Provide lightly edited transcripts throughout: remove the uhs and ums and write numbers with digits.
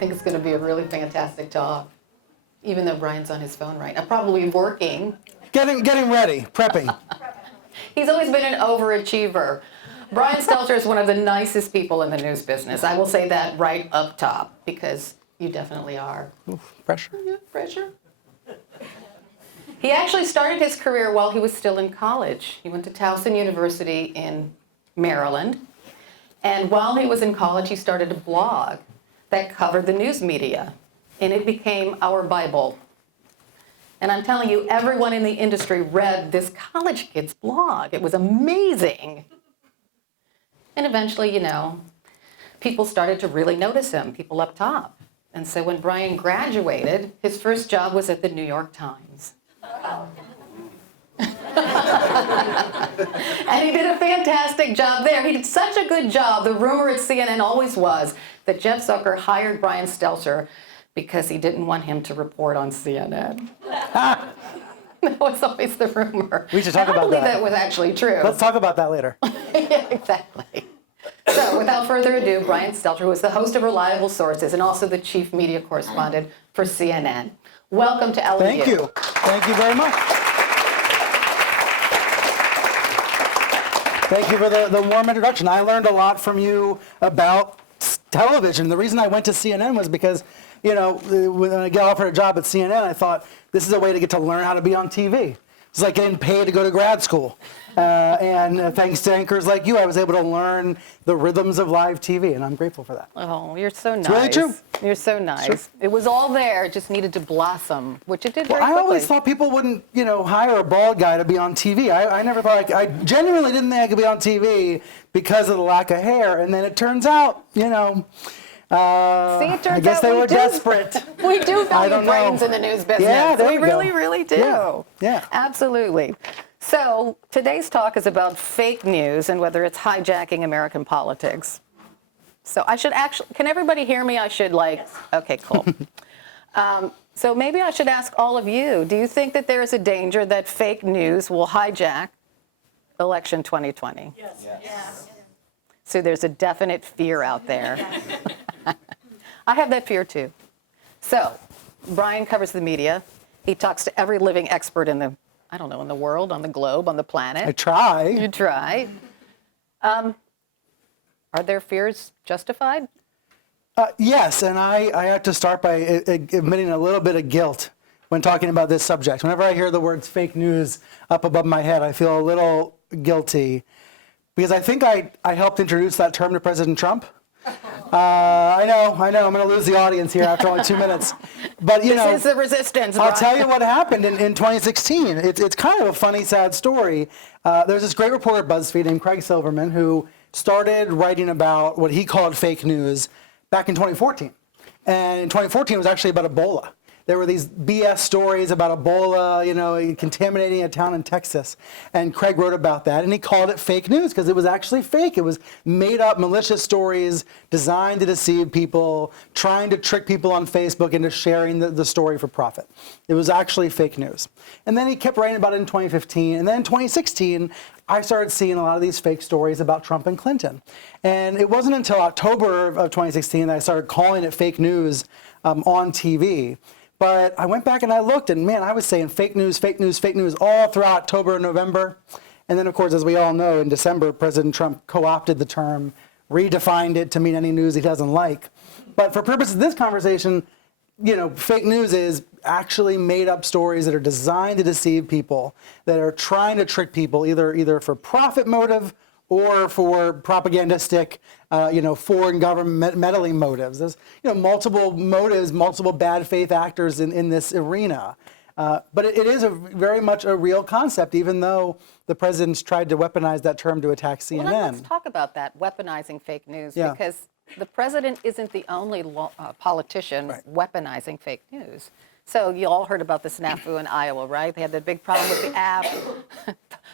think it's going to be a really fantastic talk, even though Brian's on his phone right now, probably working. Getting ready, prepping. He's always been an overachiever. Brian Stelter is one of the nicest people in the news business. I will say that right up top, because you definitely are. Oof, pressure. Yeah, pressure. He actually started his career while he was still in college. He went to Towson University in Maryland. And while he was in college, he started a blog that covered the news media. And it became our Bible. And I'm telling you, everyone in the industry read this college kid's blog. It was amazing. And eventually, people started to really notice him, people up top. And so when Brian graduated, his first job was at the New York Times. And he did a fantastic job there. He did such a good job. The rumor at CNN always was that Jeff Zucker hired Brian Stelter because he didn't want him to report on CNN. That was always the rumor. We should talk about that. I believe that was actually true. Let's talk about that later. Yeah, exactly. So without further ado, Brian Stelter was the host of Reliable Sources and also the chief media correspondent for CNN. Welcome to LU. Thank you. Thank you very much. Thank you for the warm introduction. I learned a lot from you about television. The reason I went to CNN was because, when I got offered a job at CNN, I thought, this is a way to get to learn how to be on TV. It's like getting paid to go to grad school. And thanks to anchors like you, I was able to learn the rhythms of live TV, and I'm grateful for that. Oh, you're so nice. It's really true. You're so nice. Sure. It was all there, it just needed to blossom, which it did very I quickly. always thought people wouldn't, hire a bald guy to be on TV. I never thought, I genuinely didn't think I could be on TV because of the lack of hair. And then it turns out, I guess they were desperate. We do value brains in the news business. Yeah, there we you really, go. really do. Yeah. Absolutely. So today's talk is about fake news and whether it's hijacking American politics. So I should can everybody hear me? I should okay, cool. So maybe I should ask all of you, do you think that there is a danger that fake news will hijack election 2020? Yes. So there's a definite fear out there. I have that fear too. So Brian covers the media. He talks to every living expert in the world, on the globe, on the planet. I try. You try. Are their fears justified? Yes, and I have to start by admitting a little bit of guilt when talking about this subject. Whenever I hear the words fake news up above my head, I feel a little guilty because I think I helped introduce that term to President Trump. I know, I'm going to lose the audience here after only 2 minutes. But, This is the resistance, Brian. I'll tell you what happened in 2016. It's kind of a funny, sad story. There's this great reporter at BuzzFeed named Craig Silverman who started writing about what he called fake news back in 2014. And in 2014, it was actually about Ebola. There were these BS stories about Ebola, contaminating a town in Texas. And Craig wrote about that, and he called it fake news because it was actually fake. It was made up, malicious stories designed to deceive people, trying to trick people on Facebook into sharing the story for profit. It was actually fake news. And then he kept writing about it in 2015. And then in 2016, I started seeing a lot of these fake stories about Trump and Clinton. And it wasn't until October of 2016 that I started calling it fake news on TV. But I went back and I looked, and man, I was saying fake news all throughout October and November. And then, of course, as we all know, in December, President Trump co-opted the term, redefined it to mean any news he doesn't like. But for purposes of this conversation, fake news is actually made up stories that are designed to deceive people, that are trying to trick people either for profit motive or for propagandistic, foreign government meddling motives. There's, multiple motives, multiple bad faith actors in this arena. But it is very much a real concept, even though the president's tried to weaponize that term to attack CNN. Well, let's talk about that, weaponizing fake news, because the president isn't the only politician weaponizing fake news. So you all heard about the snafu in Iowa, right? They had that big problem with the app.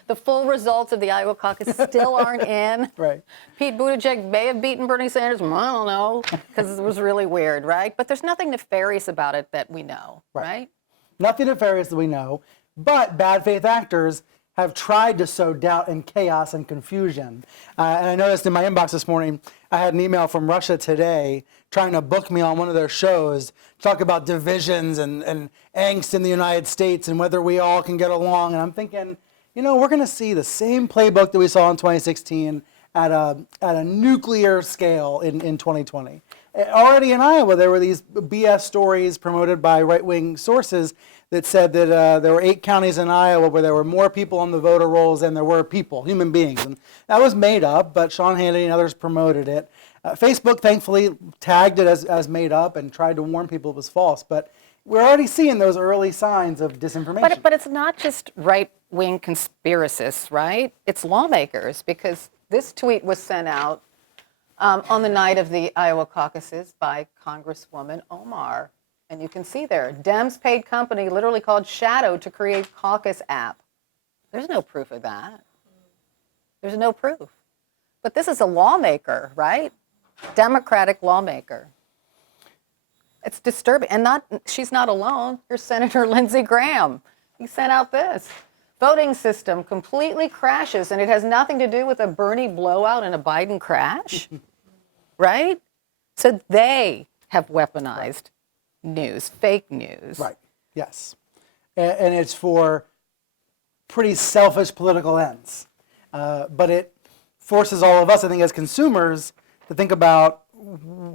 The full results of the Iowa caucus still aren't in. Right. Pete Buttigieg may have beaten Bernie Sanders. I don't know, because it was really weird, right? But there's nothing nefarious about it that we know, right? Nothing nefarious that we know, but bad faith actors have tried to sow doubt and chaos and confusion. And I noticed in my inbox this morning, I had an email from Russia Today trying to book me on one of their shows to talk about divisions and angst in the United States and whether we all can get along. And I'm thinking, you know, we're going to see the same playbook that we saw in 2016 at a nuclear scale in 2020. Already in Iowa, there were these BS stories promoted by right-wing sources that said that there were 8 counties in Iowa where there were more people on the voter rolls than there were people, human beings. And that was made up, but Sean Hannity and others promoted it. Facebook, thankfully, tagged it as made up and tried to warn people it was false. But we're already seeing those early signs of disinformation. But it's not just right-wing conspiracists, right? It's lawmakers, because this tweet was sent out on the night of the Iowa caucuses by Congresswoman Omar. And you can see there, Dems paid company literally called Shadow to create caucus app. There's no proof of that. There's no proof. But this is a lawmaker, right? Democratic lawmaker. It's disturbing. And she's not alone. Here's Senator Lindsey Graham. He sent out this. Voting system completely crashes, and it has nothing to do with a Bernie blowout and a Biden crash, right? So they have weaponized news, fake news. Right, yes. And it's for pretty selfish political ends. But it forces all of us, I think, as consumers to think about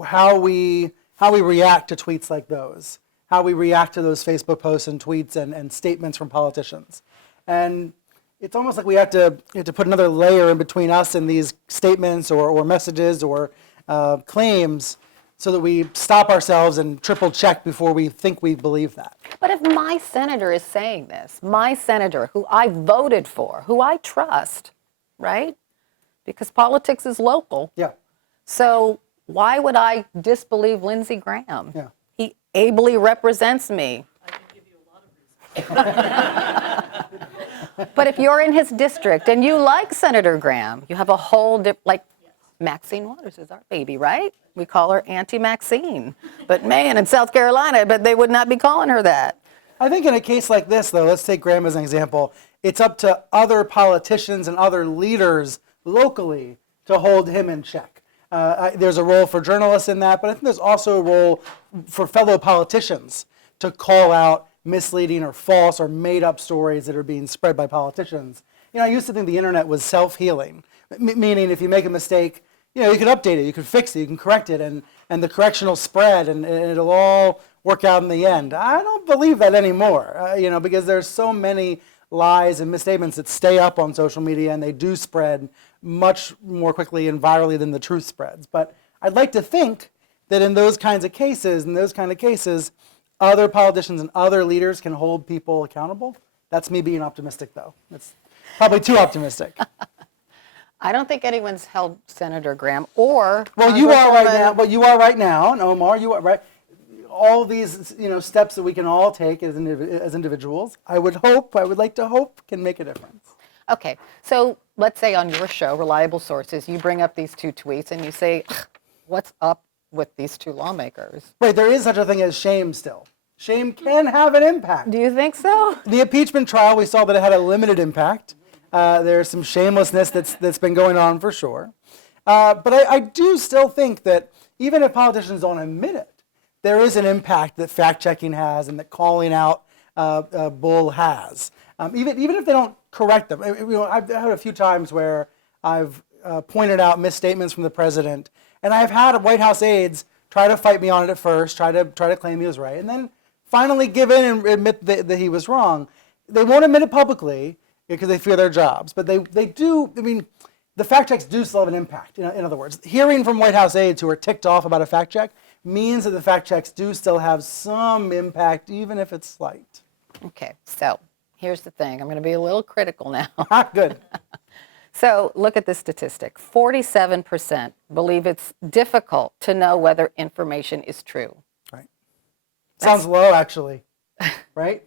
how we react to tweets like those, how we react to those Facebook posts and tweets and statements from politicians. And it's almost like we have to put another layer in between us and these statements or messages or claims so that we stop ourselves and triple check before we think we believe that. But if my senator is saying this, my senator who I voted for, who I trust, right? Because politics is local. Yeah. So why would I disbelieve Lindsey Graham? Yeah. He ably represents me. I can give you a lot of reasons. But if you're in his district and you like Senator Graham, you have a whole like Maxine Waters is our baby, right? We call her Auntie Maxine. But man, in South Carolina, but they would not be calling her that. I think in a case like this, though, let's take Graham as an example. It's up to other politicians and other leaders locally to hold him in check. There's a role for journalists in that, but I think there's also a role for fellow politicians to call out misleading or false or made-up stories that are being spread by politicians. You know, I used to think the internet was self-healing, meaning if you make a mistake, you know, you can update it, you can fix it, you can correct it, and the correction will spread, and it'll all work out in the end. I don't believe that anymore, you know, because there's so many lies and misstatements that stay up on social media, and they do spread much more quickly and virally than the truth spreads. But I'd like to think that in those kinds of cases, other politicians and other leaders can hold people accountable. That's me being optimistic, though. It's probably too optimistic. I don't think anyone's held Senator Graham or Well, you are right now. Well, you are right now, and Omar, you are right. All these, you know, steps that we can all take as individuals, I would like to hope, can make a difference. Okay, so let's say on your show, Reliable Sources, you bring up these 2 tweets and you say, what's up with these 2 lawmakers? Right, there is such a thing as shame still. Shame can have an impact. Do you think so? The impeachment trial, we saw that it had a limited impact. There's some shamelessness that's been going on for sure. But I do still think that even if politicians don't admit it, there is an impact that fact-checking has and that calling out bull has. Even if they don't correct them. You know, I've had a few times where I've pointed out misstatements from the president, and I've had White House aides try to fight me on it at first, try to claim he was right, and then finally give in and admit that he was wrong. They won't admit it publicly because they fear their jobs, but they do. I mean, the fact checks do still have an impact. You know, in other words, hearing from White House aides who are ticked off about a fact check means that the fact checks do still have some impact, even if it's slight. Okay, so here's the thing. I'm going to be a little critical now. Good. So look at this statistic. 47% believe it's difficult to know whether information is true. Right. Sounds low, actually. Right?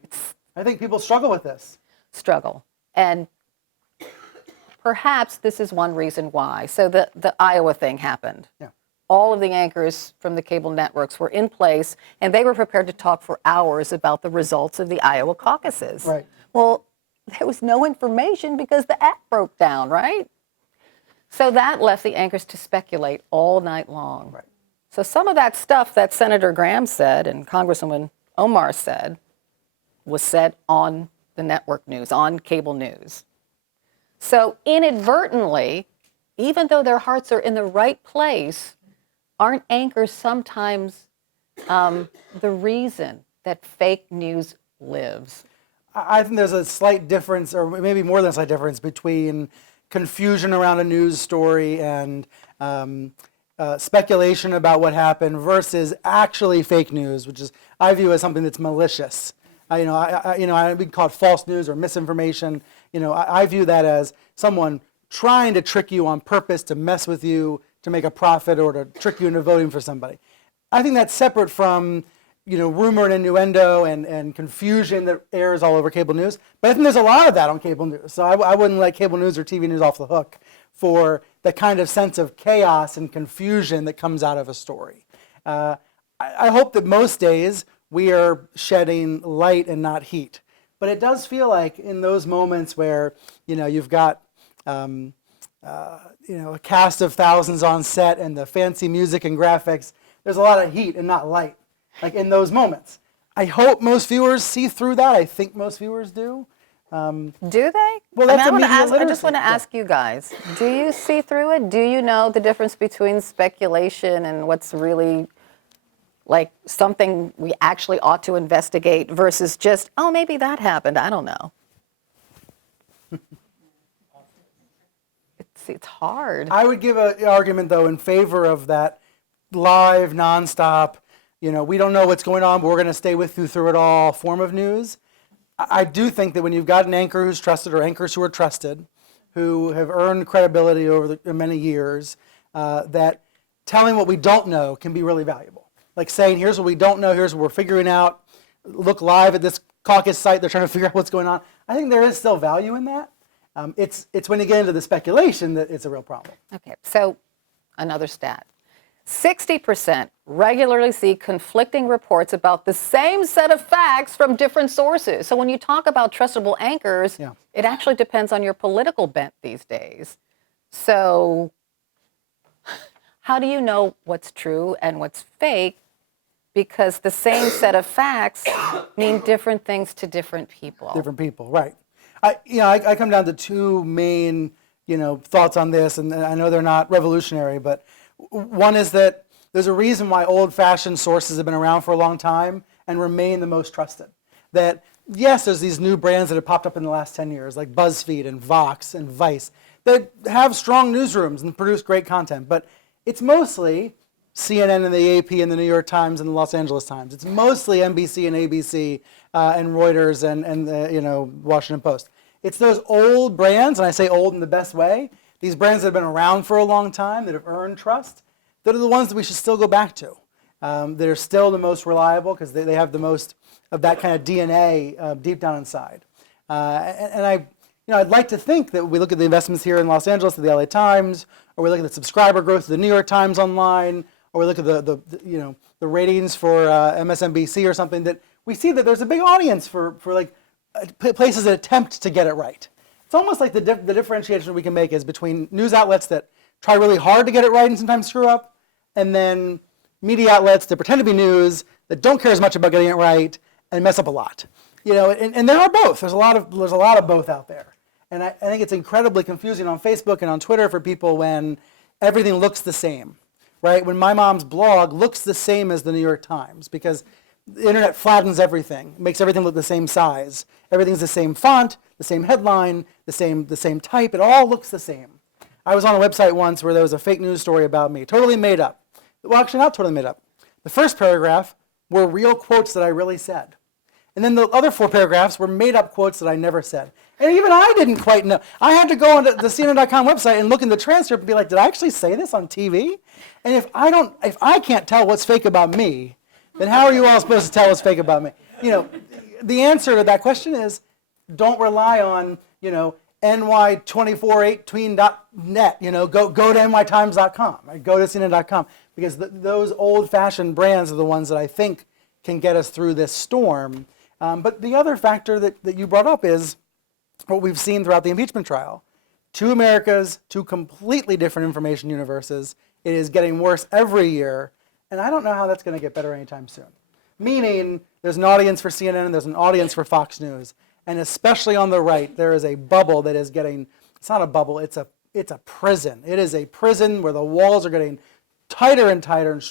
I think people struggle with this. Struggle. And perhaps this is one reason why. So the Iowa thing happened. Yeah. All of the anchors from the cable networks were in place, and they were prepared to talk for hours about the results of the Iowa caucuses. Right. Well, there was no information because the app broke down, right? So that left the anchors to speculate all night long. Right. So some of that stuff that Senator Graham said and Congresswoman Omar said was said on the network news, on cable news. So inadvertently, even though their hearts are in the right place, aren't anchors sometimes the reason that fake news lives? I think there's a slight difference, or maybe more than a slight difference, between confusion around a news story and speculation about what happened versus actually fake news, which is I view as something that's malicious. We call it false news or misinformation. I view that as someone trying to trick you on purpose to mess with you, to make a profit, or to trick you into voting for somebody. I think that's separate from rumor and innuendo and confusion that airs all over cable news. But I think there's a lot of that on cable news. So I wouldn't let cable news or TV news off the hook for the kind of sense of chaos and confusion that comes out of a story. I hope that most days we are shedding light and not heat. But it does feel like in those moments where you've got a cast of thousands on set and the fancy music and graphics, there's a lot of heat and not light. Like in those moments. I hope most viewers see through that. I think most viewers do. Do they? Well, that's media I literacy. just want to ask you guys, do you see through it? Do you know the difference between speculation and what's really like something we actually ought to investigate versus just, oh, maybe that happened. I don't know. It's hard. I would give an argument, though, in favor of that live, nonstop, we don't know what's going on, but we're going to stay with you through it all form of news. I do think that when you've got an anchor who's trusted or anchors who are trusted, who have earned credibility over many years, that telling what we don't know can be really valuable. Like saying, here's what we don't know, here's what we're figuring out, look live at this caucus site, they're trying to figure out what's going on. I think there is still value in that. It's when you get into the speculation that it's a real problem. Okay, so another stat. 60% regularly see conflicting reports about the same set of facts from different sources. So when you talk about trustable anchors, it actually depends on your political bent these days. So how do you know what's true and what's fake? Because the same set of facts mean different things to different people. Different people, right. I come down to two main, thoughts on this, and I know they're not revolutionary, but one is that there's a reason why old-fashioned sources have been around for a long time and remain the most trusted. That, yes, there's these new brands that have popped up in the last 10 years, like BuzzFeed and Vox and Vice, that have strong newsrooms and produce great content, but it's mostly CNN and the AP and the New York Times and the Los Angeles Times. It's mostly NBC and ABC and Reuters and the Washington Post. It's those old brands, and I say old in the best way, these brands that have been around for a long time, that have earned trust, that are the ones that we should still go back to. That are still the most reliable because they have the most of that kind of DNA deep down inside. I'd like to think that we look at the investments here in Los Angeles at the LA Times, or we look at the subscriber growth of the New York Times online, or we look at the ratings for MSNBC or something, that we see that there's a big audience for like places that attempt to get it right. It's almost like the differentiation we can make is between news outlets that try really hard to get it right and sometimes screw up, and then media outlets that pretend to be news, that don't care as much about getting it right, and mess up a lot. And there are both. There's a lot of both out there. And I think it's incredibly confusing on Facebook and on Twitter for people when everything looks the same, right? When my mom's blog looks the same as the New York Times, because the internet flattens everything, makes everything look the same size. Everything's the same font, the same headline, the same type. It all looks the same. I was on a website once where there was a fake news story about me, totally made up. Well, actually not totally made up. The first paragraph were real quotes that I really said. And then the other 4 paragraphs were made up quotes that I never said. And even I didn't quite know. I had to go onto the CNN.com website and look in the transcript and be like, did I actually say this on TV? And if I can't tell what's fake about me, then how are you all supposed to tell what's fake about me? The answer to that question is, don't rely on, ny248tween.net, go to nytimes.com, right? Go to CNN.com, because those old-fashioned brands are the ones that I think can get us through this storm. But the other factor that you brought up is what we've seen throughout the impeachment trial. Two Americas, two completely different information universes. It is getting worse every year, and I don't know how that's going to get better anytime soon. Meaning, there's an audience for CNN, and there's an audience for Fox News, and especially on the right, there is a bubble that is getting, it's not a bubble, it's a prison. It is a prison where the walls are getting tighter and tighter and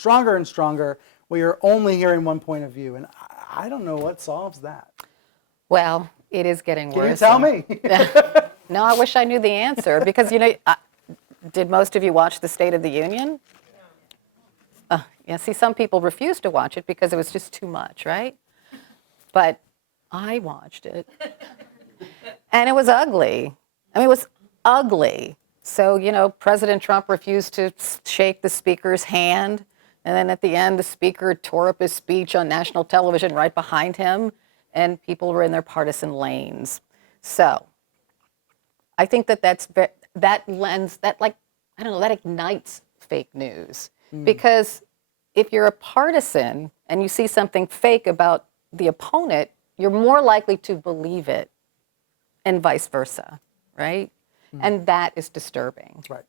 stronger, where you're only hearing one point of view, and I don't know what solves that. Well, it is getting worse. Can you tell me? No, I wish I knew the answer because, did most of you watch the State of the Union? Yeah, see, some people refused to watch it because it was just too much, right? But I watched it, and it was ugly. I mean, it was ugly. So, President Trump refused to shake the speaker's hand, and then at the end, the speaker tore up his speech on national television right behind him, and people were in their partisan lanes. So I think that ignites fake news. Because if you're a partisan and you see something fake about the opponent, you're more likely to believe it, and vice versa, right? And that is disturbing. Right.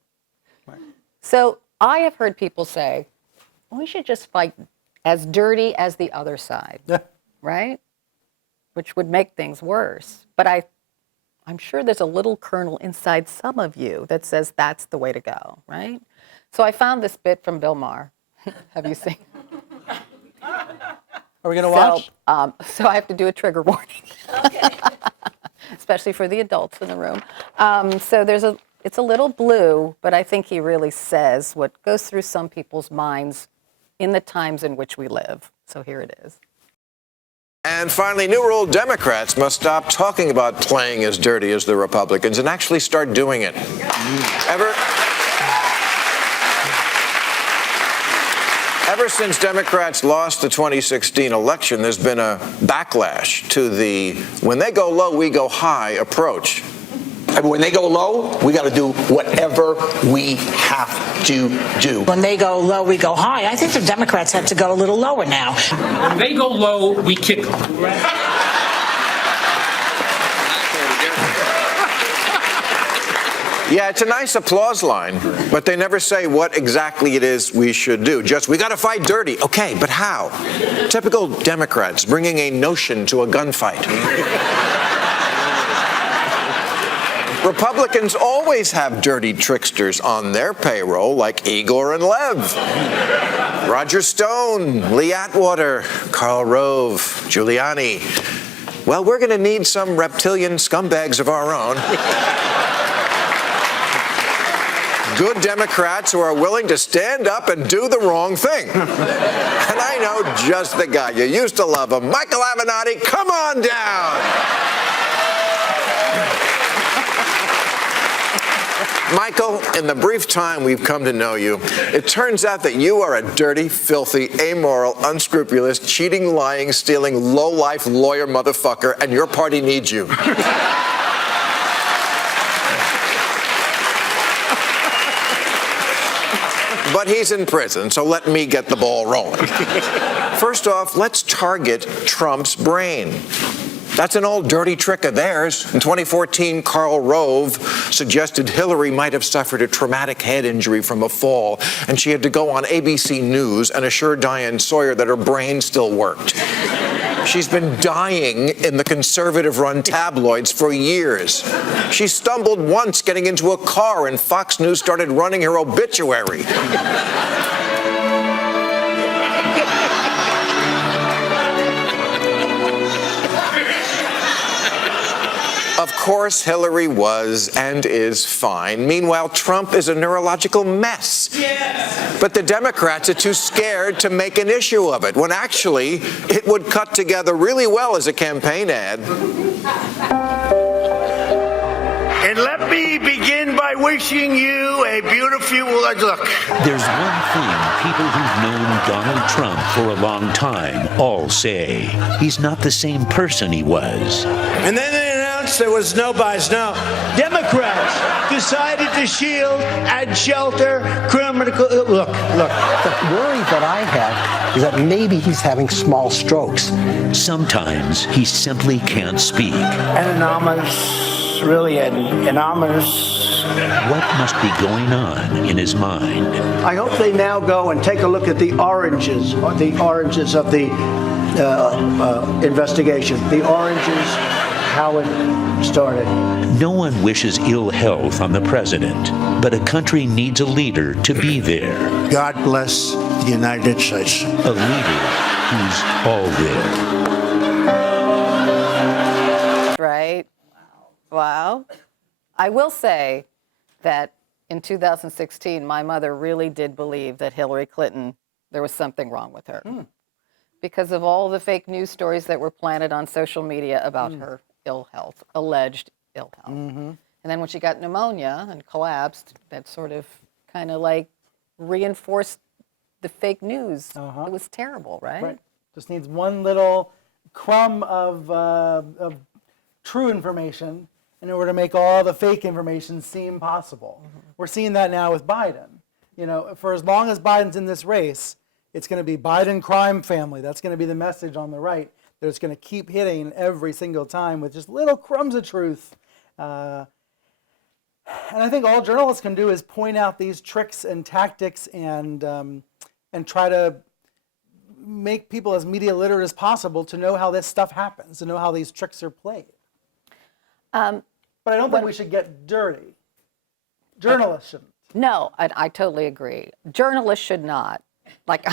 So I have heard people say, we should just fight as dirty as the other side, right? Which would make things worse. But I'm sure there's a little kernel inside some of you that says that's the way to go, right? So I found this bit from Bill Maher. Have you seen? Are we going to watch? So I have to do a trigger warning. Okay. Especially for the adults in the room. So it's a little blue, but I think he really says what goes through some people's minds in the times in which we live. So here it is. And finally, New World Democrats must stop talking about playing as dirty as the Republicans and actually start doing it. Ever since Democrats lost the 2016 election, there's been a backlash to the when they go low, we go high approach. And when they go low, we got to do whatever we have to do. When they go low, we go high. I think the Democrats have to go a little lower now. When they go low, we kick them. Yeah, it's a nice applause line, but they never say what exactly it is we should do. Just, we got to fight dirty. Okay, but how? Typical Democrats bringing a notion to a gunfight. Republicans always have dirty tricksters on their payroll, like Igor and Lev, Roger Stone, Lee Atwater, Karl Rove, Giuliani. Well, we're going to need some reptilian scumbags of our own. Good Democrats who are willing to stand up and do the wrong thing. And I know just the guy. You used to love him. Michael Avenatti, come on down. Michael, in the brief time we've come to know you, it turns out that you are a dirty, filthy, amoral, unscrupulous, cheating, lying, stealing, low-life lawyer motherfucker, and your party needs you. But he's in prison, so let me get the ball rolling. First off, let's target Trump's brain. That's an old dirty trick of theirs. In 2014, Karl Rove suggested Hillary might have suffered a traumatic head injury from a fall, and she had to go on ABC News and assure Diane Sawyer that her brain still worked. She's been dying in the conservative-run tabloids for years. She stumbled once getting into a car, and Fox News started running her obituary. Of course, Hillary was and is fine. Meanwhile, Trump is a neurological mess. Yes. But the Democrats are too scared to make an issue of it, when actually it would cut together really well as a campaign ad. And let me begin by wishing you a beautiful look. There's one thing people who've known Donald Trump for a long time all say. He's not the same person he was. And then they announced there was no buys. No. Democrats decided to shield and shelter criminal. Look. The worry that I have is that maybe he's having small strokes. Sometimes he simply can't speak. An anonymous really an ominous. What must be going on in his mind? I hope they now go and take a look at the oranges of the investigation. The oranges, how it started. No one wishes ill health on the president, but a country needs a leader to be there. God bless the United States. A leader who's all there. Right? Wow. I will say that in 2016, my mother really did believe that Hillary Clinton, there was something wrong with her. Because of all the fake news stories that were planted on social media about her ill health, alleged ill health. And then when she got pneumonia and collapsed, that sort of kind of like reinforced the fake news. It was terrible, right? Just needs one little crumb of true information in order to make all the fake information seem possible. We're seeing that now with Biden. You know, for as long as Biden's in this race, it's going to be Biden crime family. That's going to be the message on the right that it's going to keep hitting every single time with just little crumbs of truth. And I think all journalists can do is point out these tricks and tactics and try to make people as media literate as possible to know how this stuff happens, to know how these tricks are played. But I don't think we should get dirty. Journalists shouldn't. No, I totally agree. Journalists should not. Like,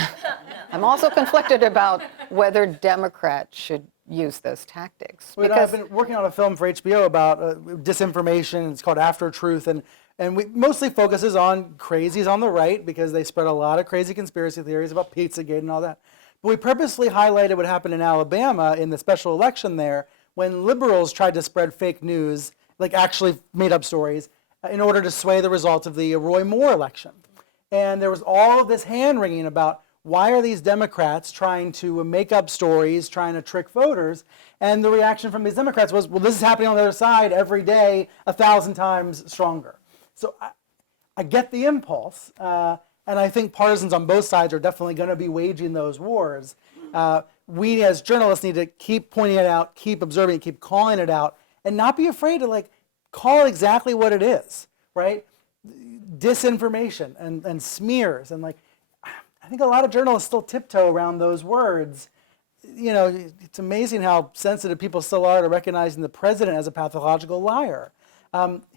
I'm also conflicted about whether Democrats should use those tactics. I've been working on a film for HBO about disinformation. It's called After Truth, and we mostly focuses on crazies on the right because they spread a lot of crazy conspiracy theories about Pizzagate and all that. But we purposely highlighted what happened in Alabama in the special election there when liberals tried to spread fake news, like actually made up stories, in order to sway the results of the Roy Moore election. And there was all of this hand-wringing about why are these Democrats trying to make up stories, trying to trick voters? And the reaction from these Democrats was, well, this is happening on the other side every day, 1,000 times stronger. So I get the impulse, and I think partisans on both sides are definitely going to be waging those wars. We as journalists need to keep pointing it out, keep observing it, keep calling it out, and not be afraid to call exactly what it is, right? Disinformation and smears, and I think a lot of journalists still tiptoe around those words. You know, it's amazing how sensitive people still are to recognizing the president as a pathological liar.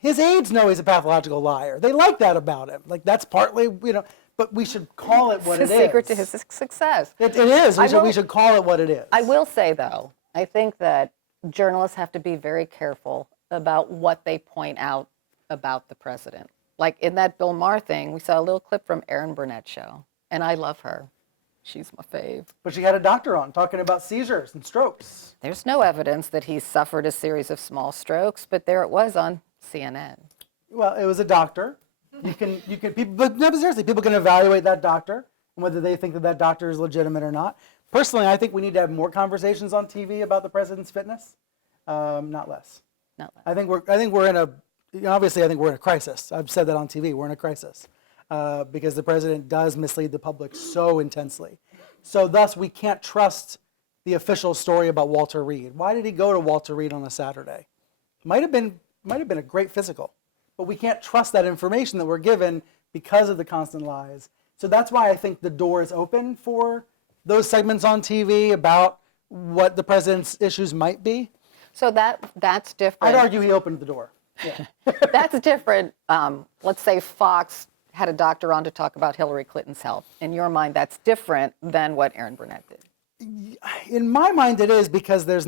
His aides know he's a pathological liar. They like that about him. That's partly, but we should call it what it is. It's the secret to his success. It is. We should call it what it is. I will say, though, I think that journalists have to be very careful about what they point out about the president. Like in that Bill Maher thing, we saw a little clip from Erin Burnett's show, and I love her. She's my fave. But she had a doctor on talking about seizures and strokes. There's no evidence that he suffered a series of small strokes, but there it was on CNN. Well, it was a doctor. But seriously, people can evaluate that doctor and whether they think that doctor is legitimate or not. Personally, I think we need to have more conversations on TV about the president's fitness, not less. Not less. I think we're in a obviously, I think we're in a crisis. I've said that on TV. We're in a crisis because the president does mislead the public so intensely. So thus, we can't trust the official story about Walter Reed. Why did he go to Walter Reed on a Saturday? Might have been a great physical, but we can't trust that information that we're given because of the constant lies. So that's why I think the door is open for those segments on TV about what the president's issues might be. So that's different. I'd argue he opened the door. Yeah. That's different. Let's say Fox had a doctor on to talk about Hillary Clinton's health. In your mind, that's different than what Erin Burnett did. In my mind, it is because there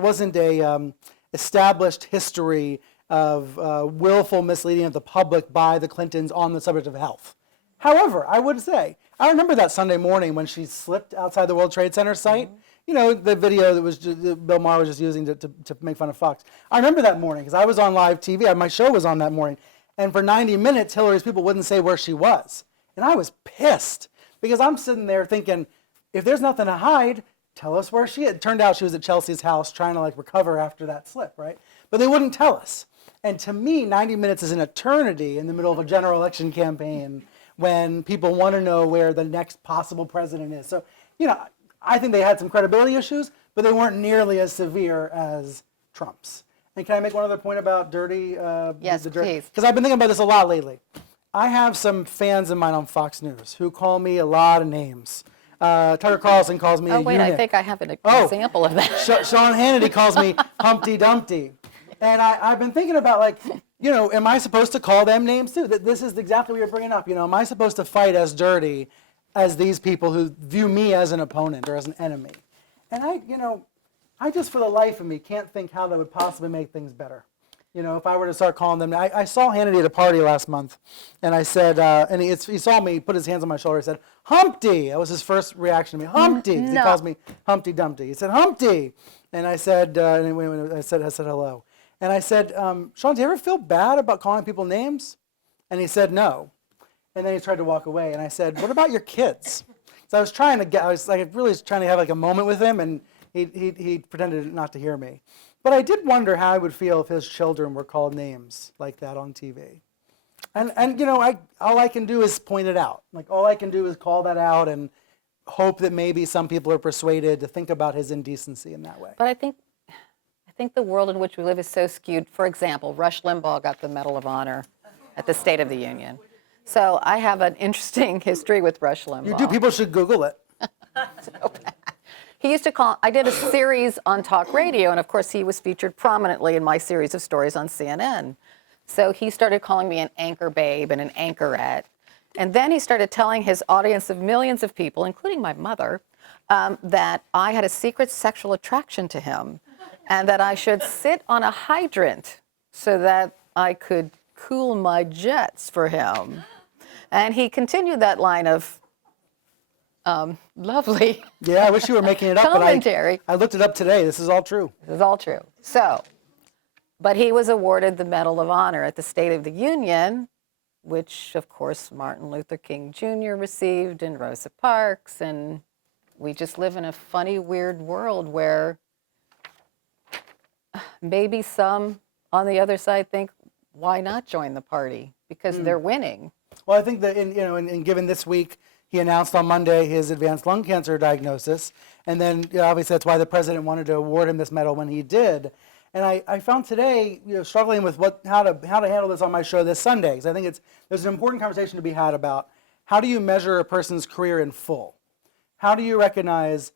wasn't a established history of willful misleading of the public by the Clintons on the subject of health. However, I would say, I remember that Sunday morning when she slipped outside the World Trade Center site. Mm-hmm. You know, the video that Bill Maher was just using to make fun of Fox. I remember that morning because I was on live TV. My show was on that morning. And for 90 minutes, Hillary's people wouldn't say where she was. And I was pissed because I'm sitting there thinking, if there's nothing to hide, tell us where she is. It turned out she was at Chelsea's house trying to recover after that slip, right? But they wouldn't tell us. And to me, 90 minutes is an eternity in the middle of a general election campaign when people want to know where the next possible president is. So, I think they had some credibility issues, but they weren't nearly as severe as Trump's. And can I make one other point about dirty? Yes, please. Because I've been thinking about this a lot lately. I have some fans of mine on Fox News who call me a lot of names. Tucker Carlson calls me a Oh, wait, eunuch. I think I have an example of that. Sean Hannity calls me Humpty Dumpty. And I've been thinking about, like, am I supposed to call them names too? This is exactly what you're bringing up. Am I supposed to fight as dirty as these people who view me as an opponent or as an enemy? And I just, for the life of me, can't think how that would possibly make things better. If I were to start calling them. I saw Hannity at a party last month, and I said, and he saw me, put his hands on my shoulder, he said, Humpty. That was his first reaction to me. Humpty. He calls me Humpty Dumpty. He said, Humpty. And I said, I said hello. And I said, Sean, do you ever feel bad about calling people names? And he said, no. And then he tried to walk away. And I said, what about your kids? So I was really trying to have like a moment with him, and he pretended not to hear me. But I did wonder how I would feel if his children were called names like that on TV. And all I can do is point it out. Like, all I can do is call that out and hope that maybe some people are persuaded to think about his indecency in that way. But I think the world in which we live is so skewed. For example, Rush Limbaugh got the Medal of Honor at the State of the Union. So I have an interesting history with Rush Limbaugh. You do. People should Google it. So bad. He used to call, I did a series on talk radio, and of course he was featured prominently in my series of stories on CNN. So he started calling me an anchor babe and an anchorette. And then he started telling his audience of millions of people, including my mother, that I had a secret sexual attraction to him and that I should sit on a hydrant so that I could cool my jets for him. And he continued that line of lovely Yeah, I wish you were making it up. commentary. But I looked it up today. This is all true. This is all true. So, but he was awarded the Medal of Honor at the State of the Union, which, of course, Martin Luther King Jr. received and Rosa Parks. And we just live in a funny, weird world where maybe some on the other side think, why not join the party? Because they're winning. Well, I think that in given this week, he announced on Monday his advanced lung cancer diagnosis, and then obviously that's why the president wanted to award him this medal when he did. And I found today, struggling with how to handle this on my show this Sunday, because I think there's an important conversation to be had about how do you measure a person's career in full? How do you recognize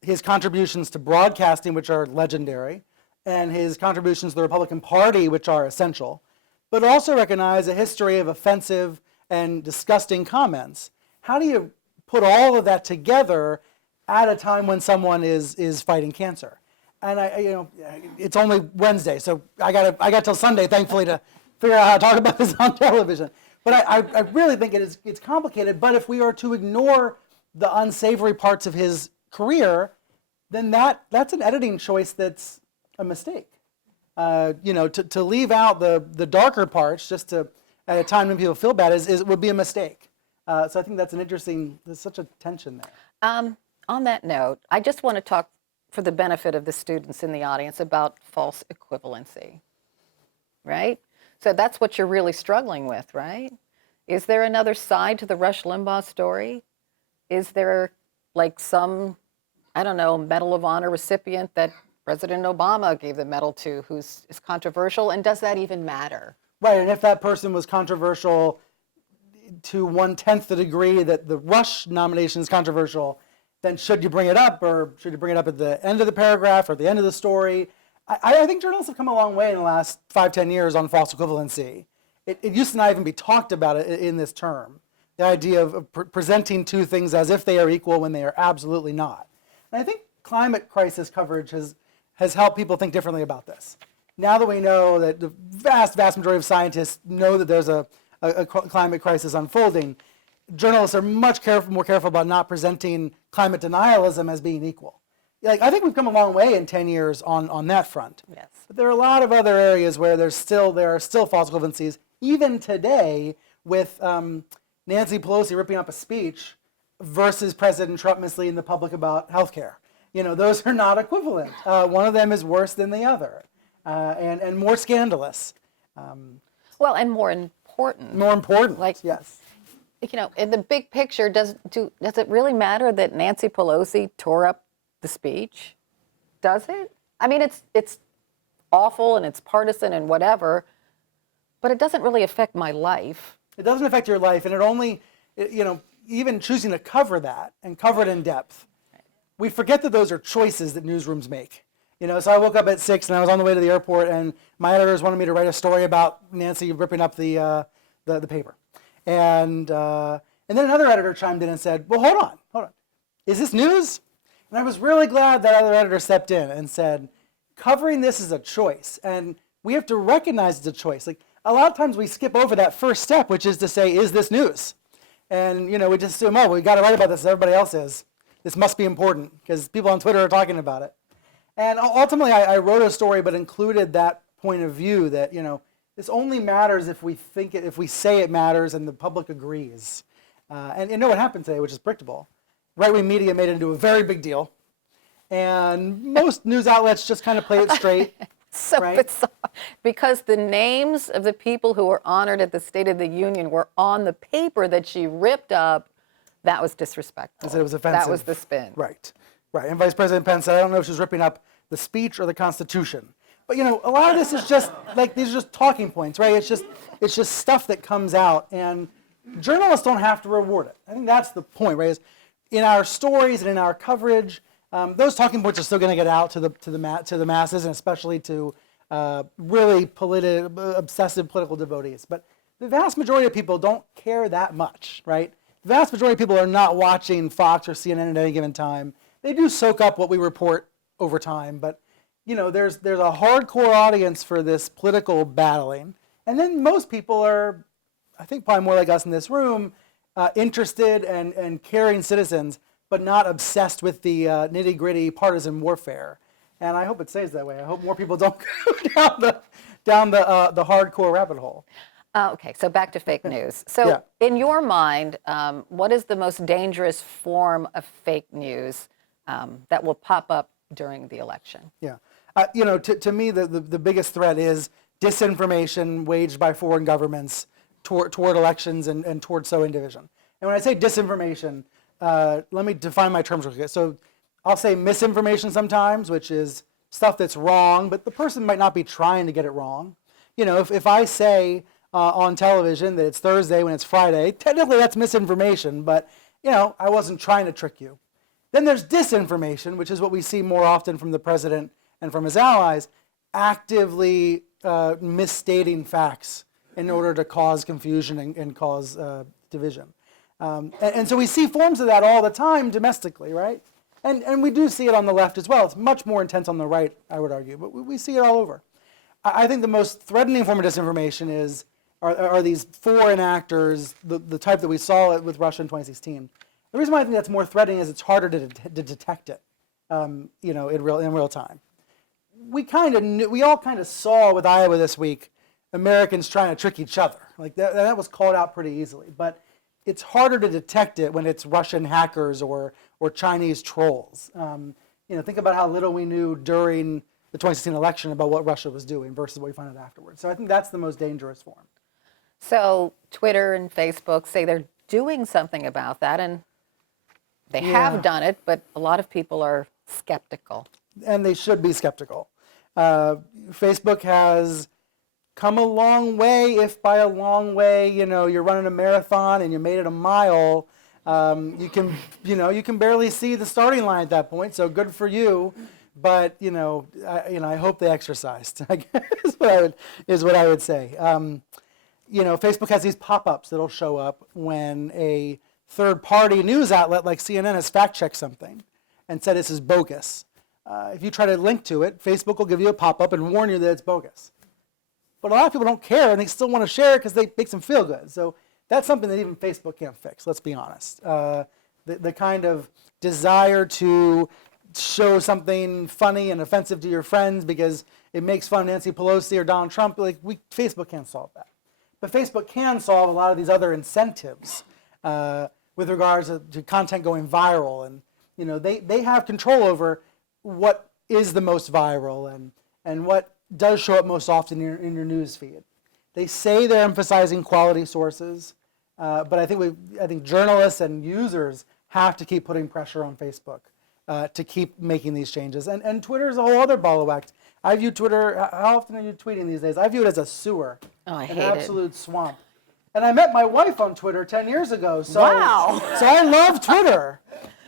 his contributions to broadcasting, which are legendary, and his contributions to the Republican Party, which are essential, but also recognize a history of offensive and disgusting comments? How do you put all of that together at a time when someone is fighting cancer? And it's only Wednesday, so I got till Sunday, thankfully, to figure out how to talk about this on television. But I really think it's complicated. But if we are to ignore the unsavory parts of his career, then that's an editing choice that's a mistake. To leave out the darker parts just at a time when people feel bad would be a mistake. So I think that's there's such a tension there. On that note, I just want to talk for the benefit of the students in the audience about false equivalency, right? So that's what you're really struggling with, right? Is there another side to the Rush Limbaugh story? Is there like some, I don't know, Medal of Honor recipient that President Obama gave the medal to is controversial, and does that even matter? Right, and if that person was controversial to 1/10 the degree that the Rush nomination is controversial, then should you bring it up, or should you bring it up at the end of the paragraph or at the end of the story? I think journalists have come a long way in the last 5-10 years on false equivalency. It used to not even be talked about in this term. The idea of presenting two things as if they are equal when they are absolutely not. And I think climate crisis coverage has helped people think differently about this. Now that we know that the vast majority of scientists know that there's a climate crisis unfolding, journalists are much more careful about not presenting climate denialism as being equal. I think we've come a long way in 10 years on that front. Yes. But there are a lot of other areas where there are still false equivalencies, even today, with Nancy Pelosi ripping up a speech versus President Trump misleading the public about health care. Those are not equivalent. One of them is worse than the other, and more scandalous. Well, and more important. More important, yes. In the big picture, does it really matter that Nancy Pelosi tore up the speech? Does it? I mean, it's awful and it's partisan and whatever, but it doesn't really affect my life. It doesn't affect your life, and it only, even choosing to cover that and cover it in depth, we forget that those are choices that newsrooms make. So I woke up at 6 and I was on the way to the airport, and my editors wanted me to write a story about Nancy ripping up the paper, and then another editor chimed in and said, "Well, hold on, is this news?" And I was really glad that other editor stepped in and said, "Covering this is a choice, and we have to recognize it's a choice." Like, a lot of times we skip over that first step, which is to say, "Is this news?" And we just assume, "Oh, we got to write about this. Everybody else is. This must be important because people on Twitter are talking about it." And ultimately, I wrote a story, but included that point of view that this only matters if we think it, if we say it matters, and the public agrees. And you know what happened today, which is predictable. Right-wing media made it into a very big deal, and most news outlets just kind of play it straight. So right? bizarre, because the names of the people who were honored at the State of the Union were on the paper that she ripped up. That was disrespectful. I said it was offensive. That was the spin. Right. And Vice President Pence said, "I don't know if she's ripping up the speech or the Constitution." But a lot of this is just like, these are just talking points, right? It's just stuff that comes out, and journalists don't have to reward it. I think that's the point, right? Is in our stories and in our coverage, those talking points are still going to get out to the masses, and especially to really obsessive political devotees. But the vast majority of people don't care that much, right? The vast majority of people are not watching Fox or CNN at any given time. They do soak up what we report over time, but there's a hardcore audience for this political battling, and then most people are, I think, probably more like us in this room, interested and caring citizens, but not obsessed with the nitty-gritty partisan warfare. And I hope it stays that way. I hope more people don't go down the hardcore rabbit hole. Okay, so back to fake news. So in your mind, what is the most dangerous form of fake news that will pop up during the election? Yeah. To me, the biggest threat is disinformation waged by foreign governments toward elections and toward sowing division. And when I say disinformation, let me define my terms real quick. So I'll say misinformation sometimes, which is stuff that's wrong, but the person might not be trying to get it wrong. If I say on television that it's Thursday when it's Friday, technically that's misinformation, but I wasn't trying to trick you. Then there's disinformation, which is what we see more often from the president and from his allies, actively misstating facts in order to cause confusion and cause division. And so we see forms of that all the time domestically, right? And we do see it on the left as well. It's much more intense on the right, I would argue, but we see it all over. I think the most threatening form of disinformation are these foreign actors, the type that we saw with Russia in 2016. The reason why I think that's more threatening is it's harder to detect it, in real time. We all kind of saw with Iowa this week, Americans trying to trick each other. Like that was called out pretty easily. But it's harder to detect it when it's Russian hackers or Chinese trolls. Think about how little we knew during the 2016 election about what Russia was doing versus what we find out afterwards. So I think that's the most dangerous form. So Twitter and Facebook say they're doing something about that, and they have done it, but a lot of people are skeptical. And they should be skeptical. Facebook has come a long way. If by a long way, you're running a marathon and you made it a mile, you can barely see the starting line at that point. So good for you. But I hope they exercised. I guess is what I would say. Facebook has these pop-ups that'll show up when a third-party news outlet like CNN has fact-checked something and said this is bogus. If you try to link to it, Facebook will give you a pop-up and warn you that it's bogus. But a lot of people don't care, and they still want to share it because they makes them feel good. So that's something that even Facebook can't fix, let's be honest. The kind of desire to show something funny and offensive to your friends because it makes fun of Nancy Pelosi or Donald Trump, Facebook can't solve that. But Facebook can solve a lot of these other incentives with regards to content going viral. And they have control over what is the most viral and what does show up most often in your news feed. They say they're emphasizing quality sources, but I think journalists and users have to keep putting pressure on Facebook to keep making these changes. And Twitter is a whole other ball of wax. I view Twitter, how often are you tweeting these days? I view it as a sewer, I an hate it. absolute swamp. And I met my wife on Twitter 10 years ago. So, Wow. So I love Twitter.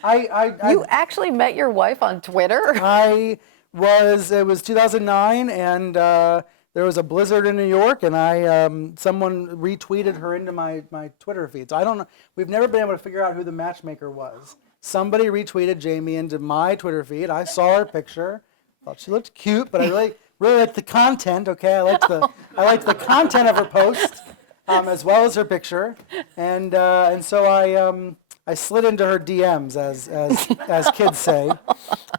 You actually met your wife on Twitter? It was 2009, and there was a blizzard in New York, and someone retweeted her into my Twitter feed. So I don't know. We've never been able to figure out who the matchmaker was. Somebody retweeted Jamie into my Twitter feed. I saw her picture. Thought she looked cute, but I really liked the content. Okay, I liked the content of her post, as well as her picture, and so I slid into her DMs, as kids say,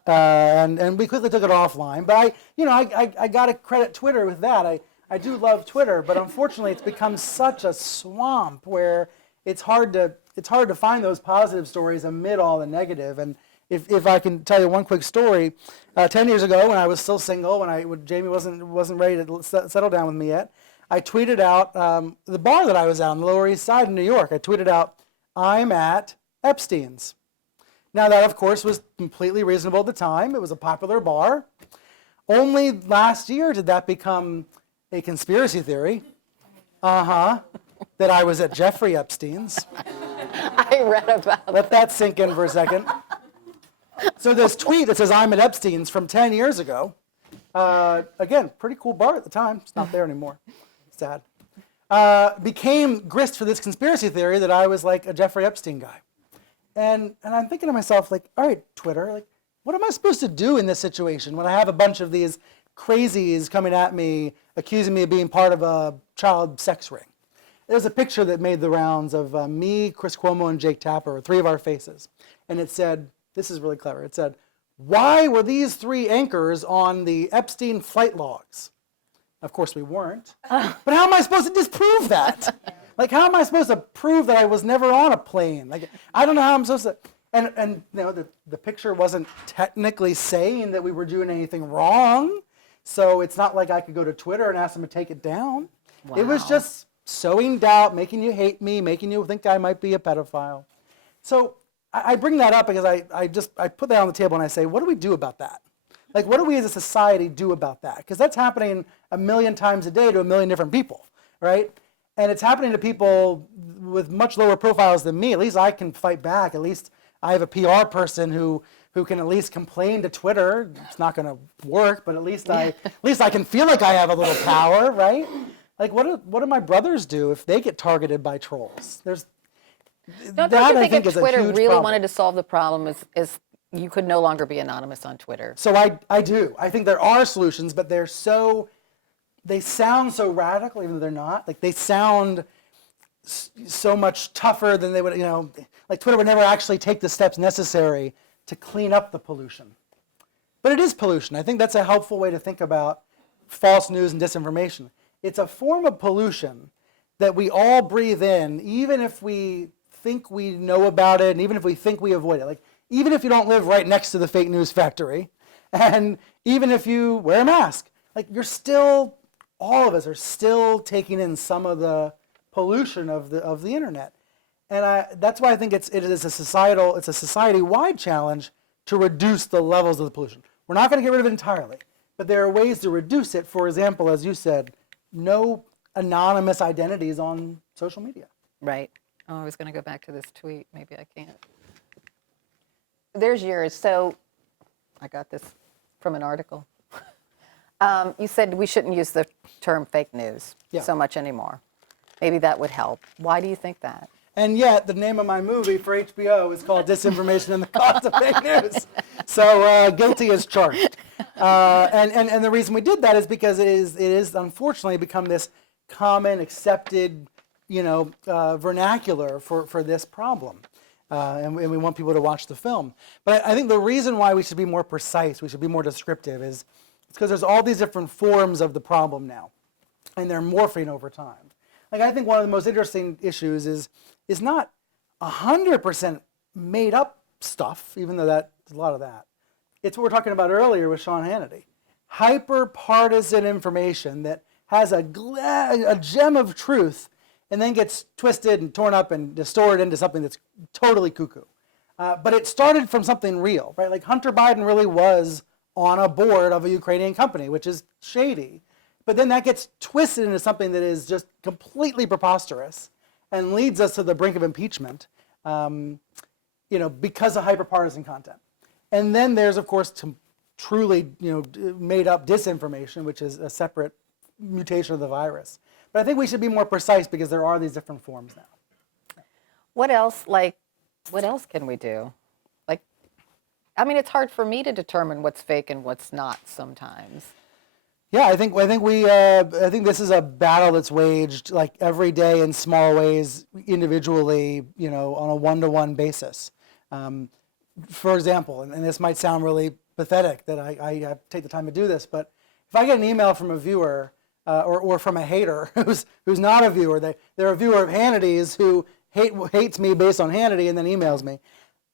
and we quickly took it offline. But I got to credit Twitter with that. I do love Twitter, but unfortunately, it's become such a swamp where it's hard to find those positive stories amid all the negative. And if I can tell you one quick story, 10 years ago when I was still single, when Jamie wasn't ready to settle down with me yet, I tweeted out the bar that I was at on the Lower East Side in New York. I tweeted out, "I'm at Epstein's." Now that, of course, was completely reasonable at the time. It was a popular bar. Only last year did that become a conspiracy theory. That I was at Jeffrey Epstein's. I read about Let that sink in for a second. So this tweet that says "I'm at Epstein's" from 10 years ago, again, pretty cool bar at the time. It's not there anymore. Sad. Became grist for this conspiracy theory that I was like a Jeffrey Epstein guy. And I'm thinking to myself, like, all right, Twitter, like, what am I supposed to do in this situation when I have a bunch of these crazies coming at me, accusing me of being part of a child sex ring? There's a picture that made the rounds of me, Chris Cuomo, and Jake Tapper, three of our faces. And it said, this is really clever, it said, "Why were these three anchors on the Epstein flight logs?" Of course we weren't. But how am I supposed to disprove that? Like, how am I supposed to prove that I was never on a plane? Like, I don't know how I'm supposed to. And the picture wasn't technically saying that we were doing anything wrong. So it's not like I could go to Twitter and ask them to take it down. Wow. It was just sowing doubt, making you hate me, making you think I might be a pedophile. So I bring that up because I put that on the table and I say, what do we do about that? Like, what do we as a society do about that? Because that's happening a million times a day to a million different people, right? And it's happening to people with much lower profiles than me. At least I can fight back. At least I have a PR person who can at least complain to Twitter. It's not going to work, but at least I can feel like I have a little power, right? Like, what do my brothers do if they get targeted by trolls? Don't you think if Twitter really wanted to solve the problem is you could no longer be anonymous on Twitter? So I do. I think there are solutions, but they sound so radical, even though they're not. Like, they sound so much tougher than they would, like Twitter would never actually take the steps necessary to clean up the pollution. But it is pollution. I think that's a helpful way to think about false news and disinformation. It's a form of pollution that we all breathe in, even if we think we know about it, and even if we think we avoid it. Like, even if you don't live right next to the fake news factory, and even if you wear a mask, like, all of us are still taking in some of the pollution of the internet. And that's why I think it's a society-wide challenge to reduce the levels of the pollution. We're not going to get rid of it entirely, but there are ways to reduce it. For example, as you said, no anonymous identities on social media. Right. Oh, I was going to go back to this tweet. Maybe I can't. There's yours. So I got this from an article. You said we shouldn't use the term fake news so much anymore. Maybe that would help. Why do you think that? And yet, the name of my movie for HBO is called Disinformation and the Cost of Fake News. So guilty as charged. And the reason we did that is because it is unfortunately become this common, accepted, vernacular for this problem. And we want people to watch the film. But I think the reason why we should be more precise, we should be more descriptive, is because there's all these different forms of the problem now, and they're morphing over time. Like, I think one of the most interesting issues is not 100% made up stuff, even though there's a lot of that. It's what we're talking about earlier with Sean Hannity. Hyper-partisan information that has a gem of truth and then gets twisted and torn up and distorted into something that's totally cuckoo. But it started from something real, right? Like Hunter Biden really was on a board of a Ukrainian company, which is shady. But then that gets twisted into something that is just completely preposterous and leads us to the brink of impeachment, because of hyperpartisan content. And then there's, of course, truly, made up disinformation, which is a separate mutation of the virus. But I think we should be more precise because there are these different forms now. What else can we do? It's hard for me to determine what's fake and what's not sometimes. Yeah, I think this is a battle that's waged like every day in small ways, individually, on a one-to-one basis. For example, and this might sound really pathetic that I take the time to do this, but if I get an email from a viewer or from a hater who's not a viewer, they're a viewer of Hannity's who hates me based on Hannity and then emails me,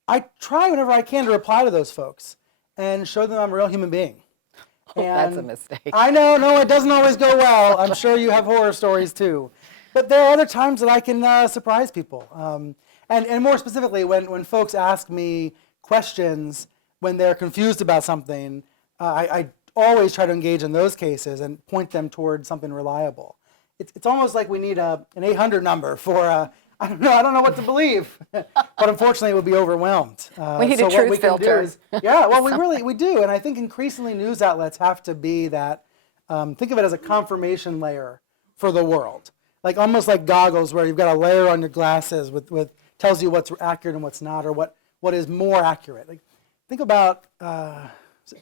I try whenever I can to reply to those folks and show them I'm a real human being. Oh, that's a mistake. I know, no, it doesn't always go well. I'm sure you have horror stories too. But there are other times that I can surprise people. And more specifically, when folks ask me questions when they're confused about something, I always try to engage in those cases and point them towards something reliable. It's almost like we need an 800 number for, I don't know what to believe. But unfortunately, it would be overwhelmed. We need a truth filter. We do. And I think increasingly news outlets have to be that, think of it as a confirmation layer for the world. Like almost like goggles where you've got a layer on your glasses with tells you what's accurate and what's not, or what is more accurate. Like think about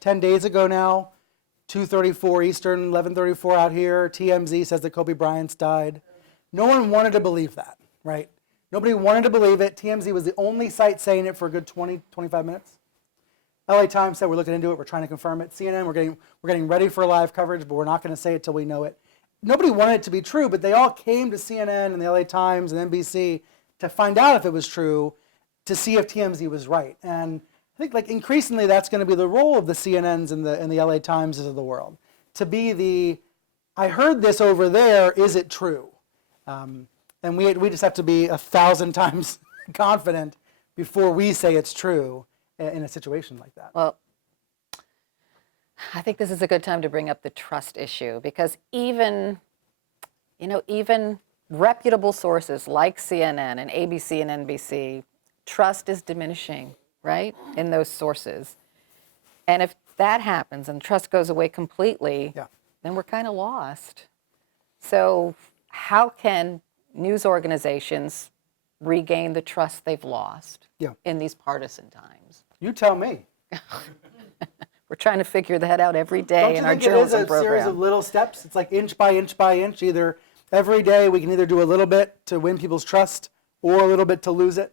10 days ago now, 2:34 Eastern, 11:34 out here, TMZ says that Kobe Bryant's died. No one wanted to believe that, right? Nobody wanted to believe it. TMZ was the only site saying it for a good 20, 25 minutes. LA Times said we're looking into it, we're trying to confirm it. CNN, we're getting ready for live coverage, but we're not going to say it till we know it. Nobody wanted it to be true, but they all came to CNN and the LA Times and NBC to find out if it was true, to see if TMZ was right. And I think increasingly that's going to be the role of the CNNs and the LA Times of the world, to be I heard this over there, is it true? And we just have to be 1,000 times confident before we say it's true in a situation like that. Well, I think this is a good time to bring up the trust issue, because even reputable sources like CNN and ABC and NBC, trust is diminishing, right, in those sources. And if that happens and trust goes away completely, then we're kind of lost. So how can news organizations regain the trust they've lost in these partisan times? You tell me. We're trying to figure that out every day in our journalism journalism program. Don't you think it is a series of little steps? It's like inch by inch by inch. Either every day we can either do a little bit to win people's trust or a little bit to lose it.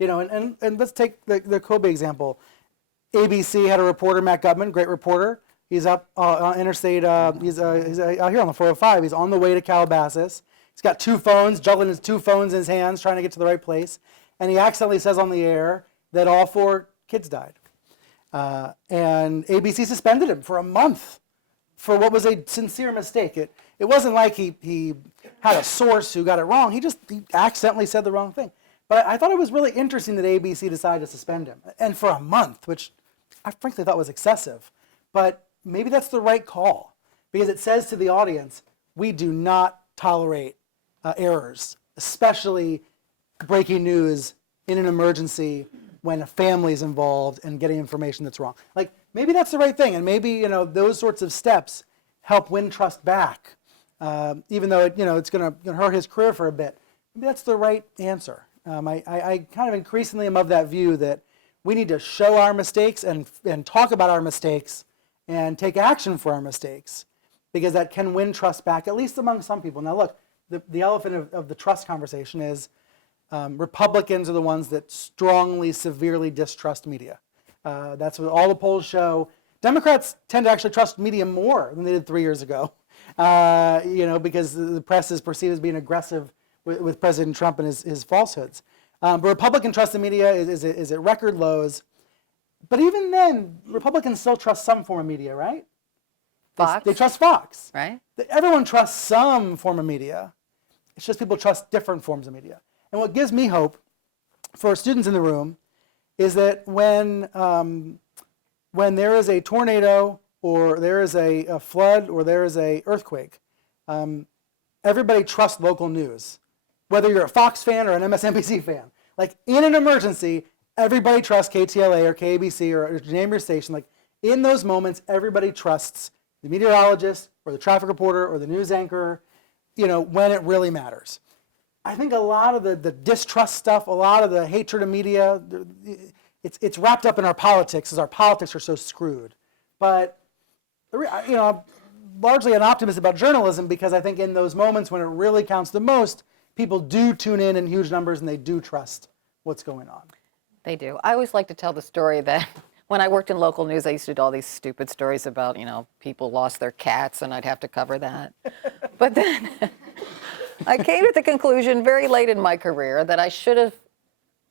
And let's take the Kobe example. ABC had a reporter, Matt Gutman, great reporter. He's up on interstate, he's out here on the 405. He's on the way to Calabasas. He's got two phones, juggling his two phones in his hands, trying to get to the right place. And he accidentally says on the air that all 4 kids died. And ABC suspended him for a month for what was a sincere mistake. It wasn't like he had a source who got it wrong. He accidentally said the wrong thing. But I thought it was really interesting that ABC decided to suspend him, and for a month, which I frankly thought was excessive. But maybe that's the right call, because it says to the audience, we do not tolerate errors, especially breaking news in an emergency when a family is involved and getting information that's wrong. Like, maybe that's the right thing, and maybe those sorts of steps help win trust back, even though it's going to hurt his career for a bit. Maybe that's the right answer. I kind of increasingly am of that view that we need to show our mistakes and talk about our mistakes and take action for our mistakes, because that can win trust back, at least among some people. Now look, the elephant of the trust conversation is Republicans are the ones that strongly, severely distrust media. That's what all the polls show. Democrats tend to actually trust media more than they did 3 years ago, because the press is perceived as being aggressive with President Trump and his falsehoods. But Republican trust in media is at record lows. But even then, Republicans still trust some form of media, right? Fox? They trust Fox. Right. Everyone trusts some form of media. It's just people trust different forms of media. And what gives me hope for students in the room is that when there is a tornado or there is a flood or there is a earthquake, everybody trusts local news, whether you're a Fox fan or an MSNBC fan. Like in an emergency, everybody trusts KTLA or KABC or name your station. Like in those moments, everybody trusts the meteorologist or the traffic reporter or the news anchor, when it really matters. I think a lot of the distrust stuff, a lot of the hatred of media, it's wrapped up in our politics, as our politics are so screwed. But I'm largely an optimist about journalism because I think in those moments when it really counts the most, people do tune in huge numbers and they do trust what's going on. They do. I always like to tell the story that when I worked in local news, I used to do all these stupid stories about, people lost their cats and I'd have to cover that. But then I came to the conclusion very late in my career that I should have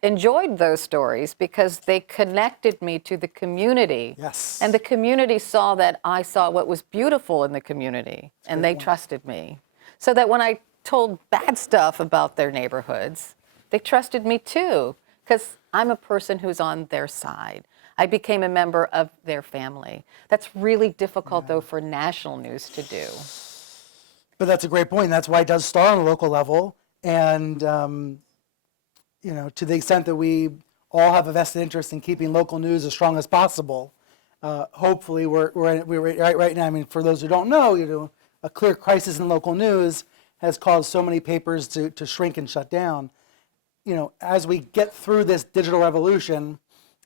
enjoyed those stories because they connected me to the community. Yes. And the community saw that I saw what was beautiful in the community and they trusted me. So that when I told bad stuff about their neighborhoods, they trusted me too, because I'm a person who's on their side. I became a member of their family. That's really difficult, though, for national news to do. But that's a great point. That's why it does start on a local level. And, to the extent that we all have a vested interest in keeping local news as strong as possible, hopefully we're right now. I mean, for those who don't know, a clear crisis in local news has caused so many papers to shrink and shut down. As we get through this digital revolution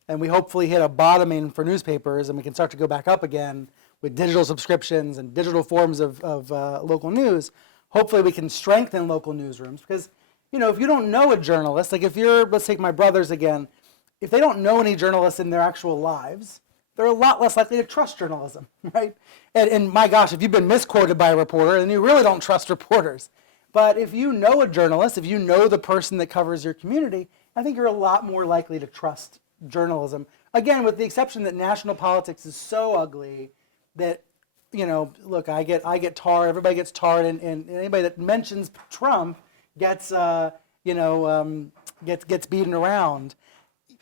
and we hopefully hit a bottoming for newspapers and we can start to go back up again with digital subscriptions and digital forms of local news, hopefully we can strengthen local newsrooms. Because, if you don't know a journalist, like let's take my brothers again, if they don't know any journalists in their actual lives, they're a lot less likely to trust journalism, right? And my gosh, if you've been misquoted by a reporter, then you really don't trust reporters. But if you know a journalist, if you know the person that covers your community, I think you're a lot more likely to trust journalism. Again, with the exception that national politics is so ugly that, look, I get tarred, everybody gets tarred, and anybody that mentions Trump gets beaten around.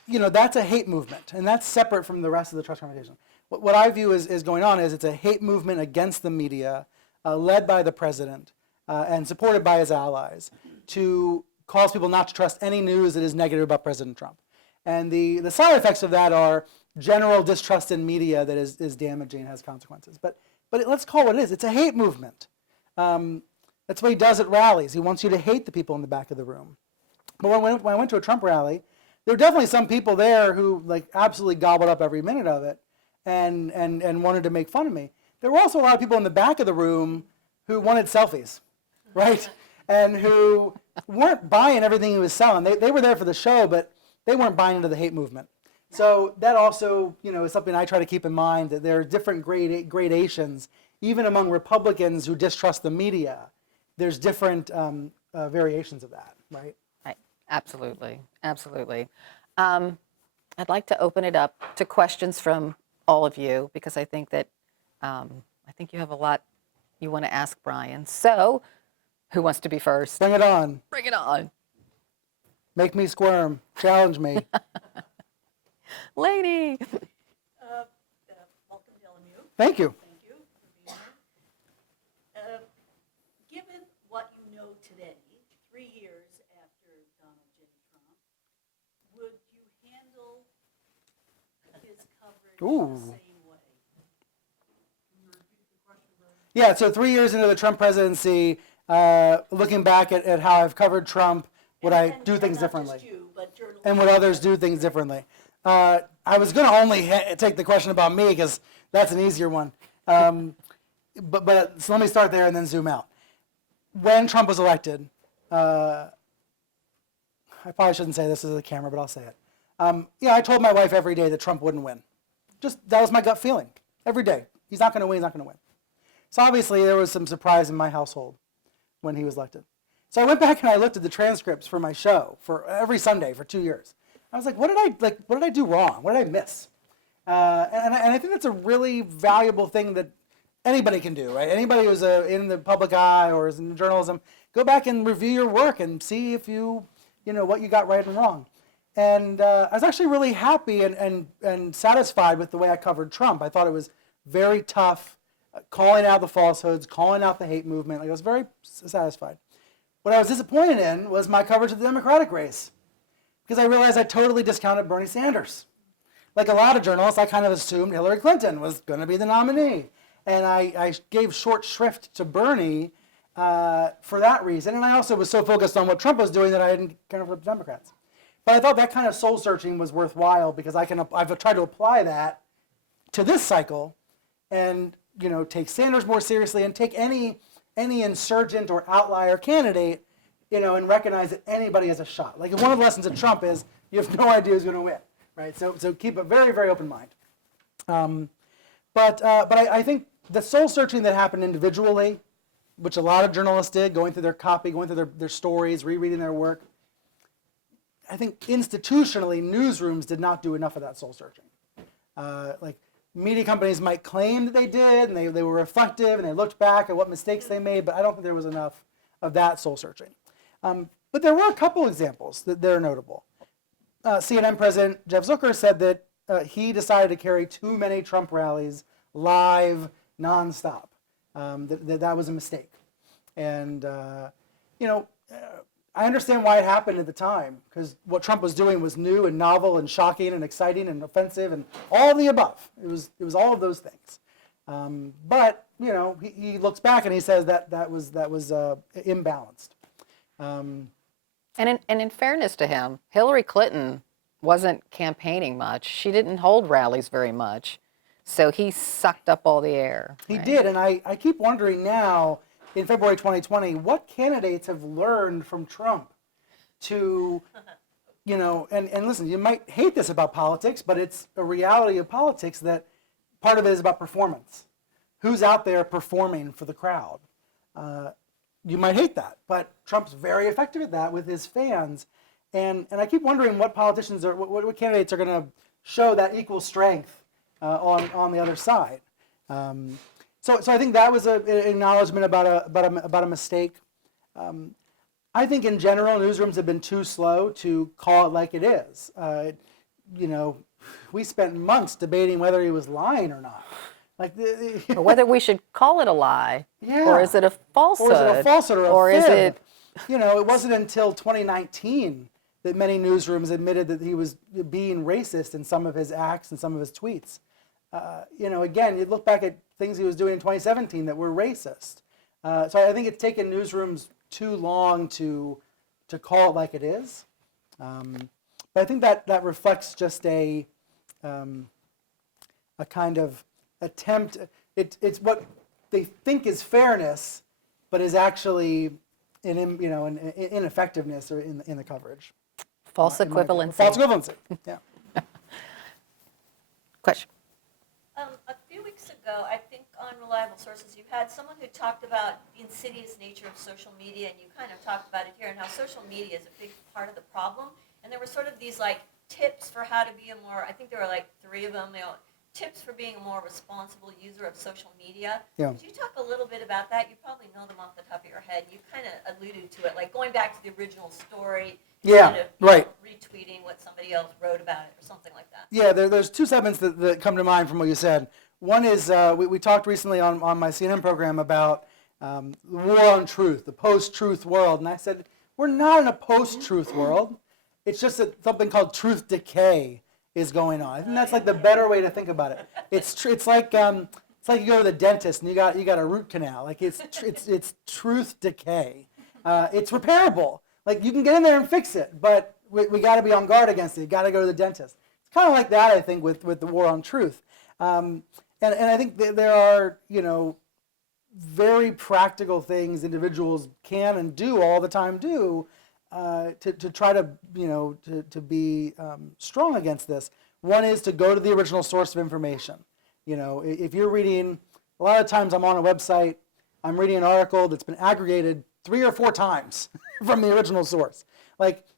That's a hate movement, and that's separate from the rest of the trust conversation. What I view is going on is it's a hate movement against the media, led by the president, and supported by his allies, to cause people not to trust any news that is negative about President Trump. And the side effects of that are general distrust in media that is damaging and has consequences. But let's call it what it is. It's a hate movement. That's what he does at rallies. He wants you to hate the people in the back of the room. But when I went to a Trump rally, there were definitely some people there who absolutely gobbled up every minute of it and wanted to make fun of me. There were also a lot of people in the back of the room who wanted selfies. Right? And who weren't buying everything he was selling. They were there for the show, but they weren't buying into the hate movement. So that also, is something I try to keep in mind, that there are different gradations, even among Republicans who distrust the media. There's different variations of that, right? Right. Absolutely. Absolutely. I'd like to open it up to questions from all of you, because I think that you have a lot you want to ask Brian. So, who wants to be first? Bring it on. Bring it on. Make me squirm. Challenge me. Lady. Welcome to LMU. Thank you. Thank you for being here. Given what you know today, 3 years after Donald J. Trump, would you handle his coverage the same way? Yeah, so 3 years into the Trump presidency, looking back at how I've covered Trump, would I do things differently? And would others do things differently? I was going to only take the question about me because that's an easier one. But so let me start there and then zoom out. When Trump was elected, I probably shouldn't say this as a camera, but I'll say it. I told my wife every day that Trump wouldn't win. That was my gut feeling. Every day. He's not going to win, he's not going to win. So obviously there was some surprise in my household when he was elected. So I went back and I looked at the transcripts for my show for every Sunday for 2 years. I was like, what did I do wrong? What did I miss? And I think that's a really valuable thing that anybody can do, right? Anybody who's in the public eye or is in journalism, go back and review your work and see if what you got right and wrong. And I was actually really happy and satisfied with the way I covered Trump. I thought it was very tough, calling out the falsehoods, calling out the hate movement. Like, I was very satisfied. What I was disappointed in was my coverage of the Democratic race, because I realized I totally discounted Bernie Sanders. Like a lot of journalists, I kind of assumed Hillary Clinton was going to be the nominee. And I gave short shrift to Bernie for that reason. And I also was so focused on what Trump was doing that I didn't care for the Democrats. But I thought that kind of soul searching was worthwhile, because I've tried to apply that to this cycle and, take Sanders more seriously and take any insurgent or outlier candidate, and recognize that anybody has a shot. Like, one of the lessons of Trump is you have no idea who's going to win, right? So keep a very, very open mind. But I think the soul searching that happened individually, which a lot of journalists did, going through their copy, going through their stories, rereading their work, I think institutionally, newsrooms did not do enough of that soul searching. Like, media companies might claim that they did, and they were reflective, and they looked back at what mistakes they made, but I don't think there was enough of that soul searching. But there were a couple examples that are notable. CNN President Jeff Zucker said that he decided to carry too many Trump rallies live, nonstop. That was a mistake. And, I understand why it happened at the time, because what Trump was doing was new and novel and shocking and exciting and offensive and all of the above. It was all of those things. But he looks back and he says that was imbalanced. And in fairness to him, Hillary Clinton wasn't campaigning much. She didn't hold rallies very much. So he sucked up all the air. He did, and I keep wondering now, in February 2020, what candidates have learned from Trump to, and listen, you might hate this about politics, but it's a reality of politics that part of it is about performance. Who's out there performing for the crowd? You might hate that, but Trump's very effective at that with his fans. And I keep wondering what politicians what candidates are going to show that equal strength on the other side. So I think that was an acknowledgement about a mistake. I think in general, newsrooms have been too slow to call it like it is. We spent months debating whether he was lying or not. Or whether we should call it a lie. Yeah. Or is it a falsehood? Or is it a falsehood or a is fib? it? It wasn't until 2019 that many newsrooms admitted that he was being racist in some of his acts and some of his tweets. Again, you look back at things he was doing in 2017 that were racist. So I think it's taken newsrooms too long to call it like it is. But I think that reflects just a kind of attempt. It's what they think is fairness, but is actually an ineffectiveness or in the coverage. False equivalency. False equivalency. Yeah. Question. A few weeks ago, I think on Reliable Sources, you had someone who talked about the insidious nature of social media, and you kind of talked about it here, and how social media is a big part of the problem. And there were sort of these tips for how to be a more, I think there were 3 of them, tips for being a more responsible user of social media. Yeah. Could you talk a little bit about that? You probably know them off the top of your head. You kind of alluded to it, going back to the original story. Yeah, kind of, right. Retweeting what somebody else wrote about it or something like that. Yeah, there's 2 segments that come to mind from what you said. One is we talked recently on my CNN program about the war on truth, the post-truth world. And I said, we're not in a post-truth world. It's just that something called truth decay is going on. I think that's the better way to think about it. It's like you go to the dentist and you got a root canal. It's truth decay. It's repairable. You can get in there and fix it, but we got to be on guard against it. You got to go to the dentist. It's kind of like that, I think, with the war on truth. And I think there are very practical things individuals can and do all the time to try to be strong against this. One is to go to the original source of information. If you're reading, a lot of times I'm on a website, I'm reading an article that's been aggregated 3 or 4 times from the original source.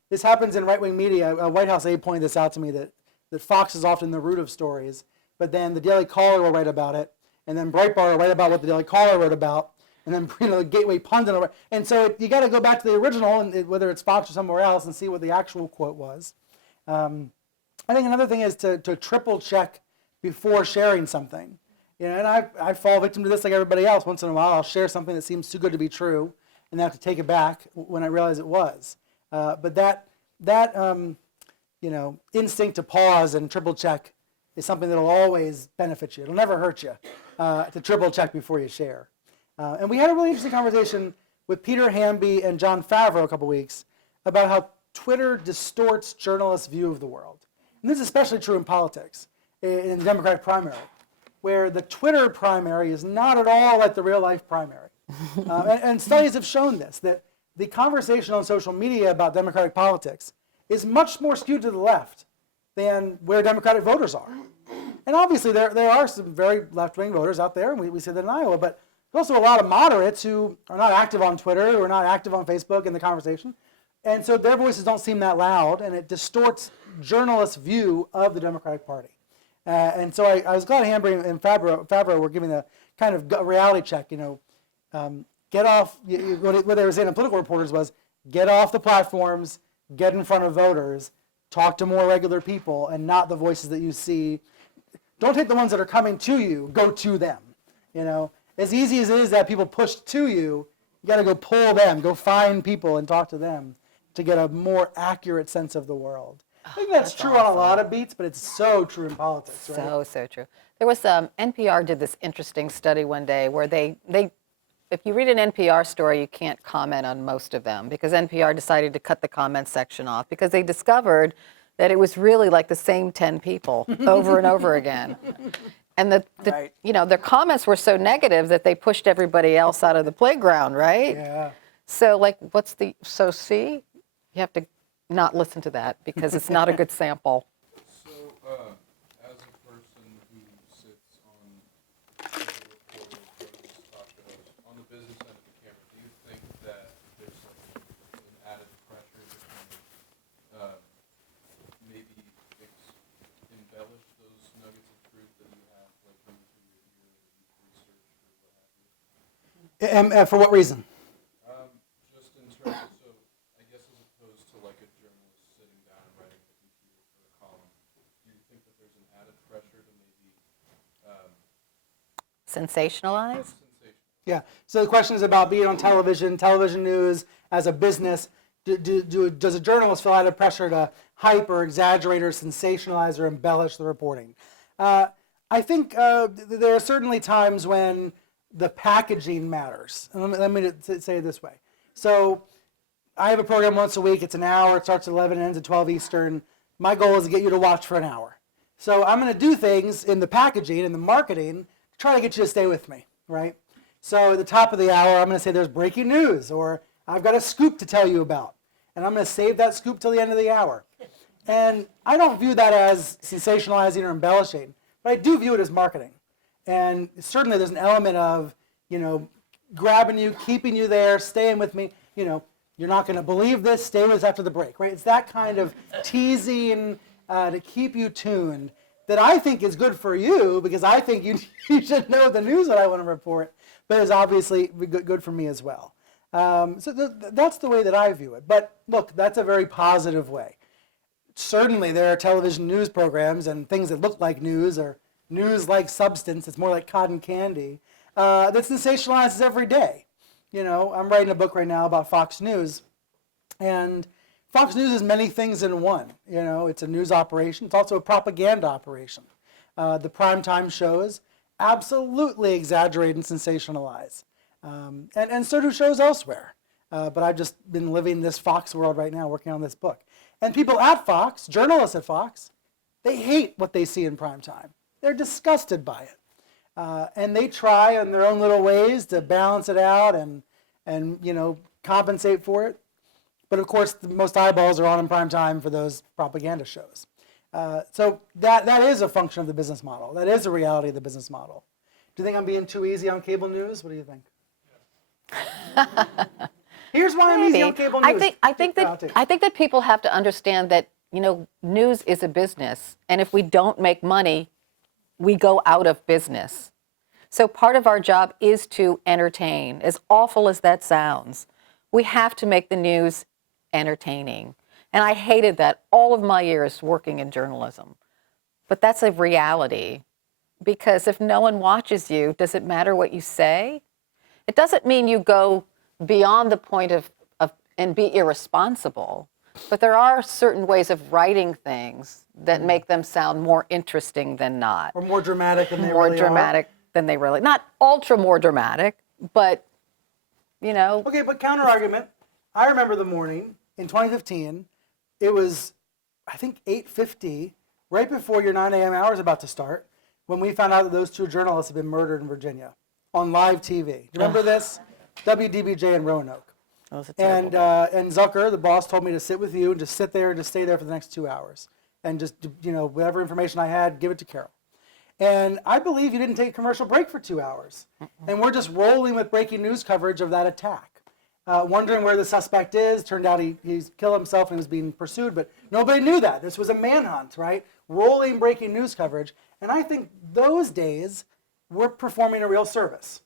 This happens in right-wing media. A White House aide pointed this out to me that Fox is often the root of stories, but then the Daily Caller will write about it, and then Breitbart will write about what the Daily Caller wrote about, and then the Gateway Pundit will write. And so you got to go back to the original, and whether it's Fox or somewhere else, and see what the actual quote was. I think another thing is to triple check before sharing something. And I fall victim to this like everybody else. Once in a while, I'll share something that seems too good to be true, and I have to take it back when I realize it was. But that instinct to pause and triple check is something that'll always benefit you. It'll never hurt you to triple check before you share. And we had a really interesting conversation with Peter Hamby and John Favreau a couple weeks about how Twitter distorts journalists' view of the world. And this is especially true in politics, in the Democratic primary, where the Twitter primary is not at all like the real-life primary. And studies have shown this, that the conversation on social media about Democratic politics is much more skewed to the left than where Democratic voters are. And obviously there are some very left-wing voters out there, and we see that in Iowa, but there's also a lot of moderates who are not active on Twitter, who are not active on Facebook in the conversation. And so their voices don't seem that loud, and it distorts journalists' view of the Democratic Party. And so I was glad Hamby and Favreau were giving a kind of reality check, get off, what they were saying to political reporters was, get off the platforms, get in front of voters, talk to more regular people, and not the voices that you see. Don't take the ones that are coming to you, go to them. As easy as it is to have people pushed to you, you got to go pull them, go find people and talk to them to get a more accurate sense of the world. I think that's true on a lot of beats, but it's so true in politics, right? So true. There was NPR did this interesting study one day where they if you read an NPR story, you can't comment on most of them because NPR decided to cut the comment section off because they discovered that it was really like the same 10 people over and over again. And their comments were so negative that they pushed everybody else out of the playground, right? Yeah. So see, you have to not listen to that because it's not a good sample. So, as a person who sits on talk shows, on the business end of the camera, do you think that there's an added pressure to maybe embellish those nuggets of truth that you have, like through your research or what have you? And for what reason? Just in terms of, so I guess as opposed to like a journalist sitting down and writing a computer for a column, do you think that there's an added pressure to maybe Sensationalize? Yeah. So the question is about being on television news as a business. Does a journalist feel added pressure to hype or exaggerate or sensationalize or embellish the reporting? I think there are certainly times when the packaging matters. And let me say it this way. So I have a program once a week. It's an hour. It starts at 11 and ends at 12 Eastern. My goal is to get you to watch for an hour. So I'm going to do things in the packaging and the marketing to try to get you to stay with me, right? So at the top of the hour, I'm going to say there's breaking news, or I've got a scoop to tell you about. And I'm going to save that scoop till the end of the hour. And I don't view that as sensationalizing or embellishing, but I do view it as marketing. And certainly there's an element of, grabbing you, keeping you there, staying with me. You're not going to believe this, stay with us after the break, right? It's that kind of teasing to keep you tuned that I think is good for you because I think you should know the news that I want to report, but is obviously good for me as well. So that's the way that I view it. But look, that's a very positive way. Certainly there are television news programs and things that look like news or news-like substance. It's more like cotton candy that sensationalizes every day. I'm writing a book right now about Fox News, and Fox News is many things in one. It's a news operation. It's also a propaganda operation. The primetime shows absolutely exaggerate and sensationalize. And so do shows elsewhere. But I've just been living this Fox world right now, working on this book. And people at Fox, journalists at Fox, they hate what they see in primetime. They're disgusted by it. And they try in their own little ways to balance it out and compensate for it. But of course, the most eyeballs are on in prime time for those propaganda shows. So that is a function of the business model. That is a reality of the business model. Do you think I'm being too easy on cable news? What do you think? Here's why I'm easy on cable news. I think that people have to understand that news is a business, and if we don't make money, we go out of business. So part of our job is to entertain. As awful as that sounds, we have to make the news entertaining. And I hated that all of my years working in journalism. But that's a reality, because if no one watches you, does it matter what you say? It doesn't mean you go beyond the point of and be irresponsible. But there are certain ways of writing things that make them sound more interesting than not. Or more dramatic than they More really dramatic than they really, not ultra more dramatic, but, you know. Okay, but counter argument. I remember the morning in 2015. It was, I think, 8:50, right before your 9 a.m. hour is about to start, when we found out that those two journalists had been murdered in Virginia on live TV. Do you remember this? WDBJ in Roanoke. That was a terrible day. And Zucker, the boss, told me to sit with you and just sit there and just stay there for the next 2 hours. And just, whatever information I had, give it to Carol. And I believe you didn't take a commercial break for 2 hours. And we're just rolling with breaking news coverage of that attack. Wondering where the suspect is. Turned out he's killed himself and was being pursued, but nobody knew that. This was a manhunt, right? Rolling breaking news coverage. And I think those days we're performing a real service.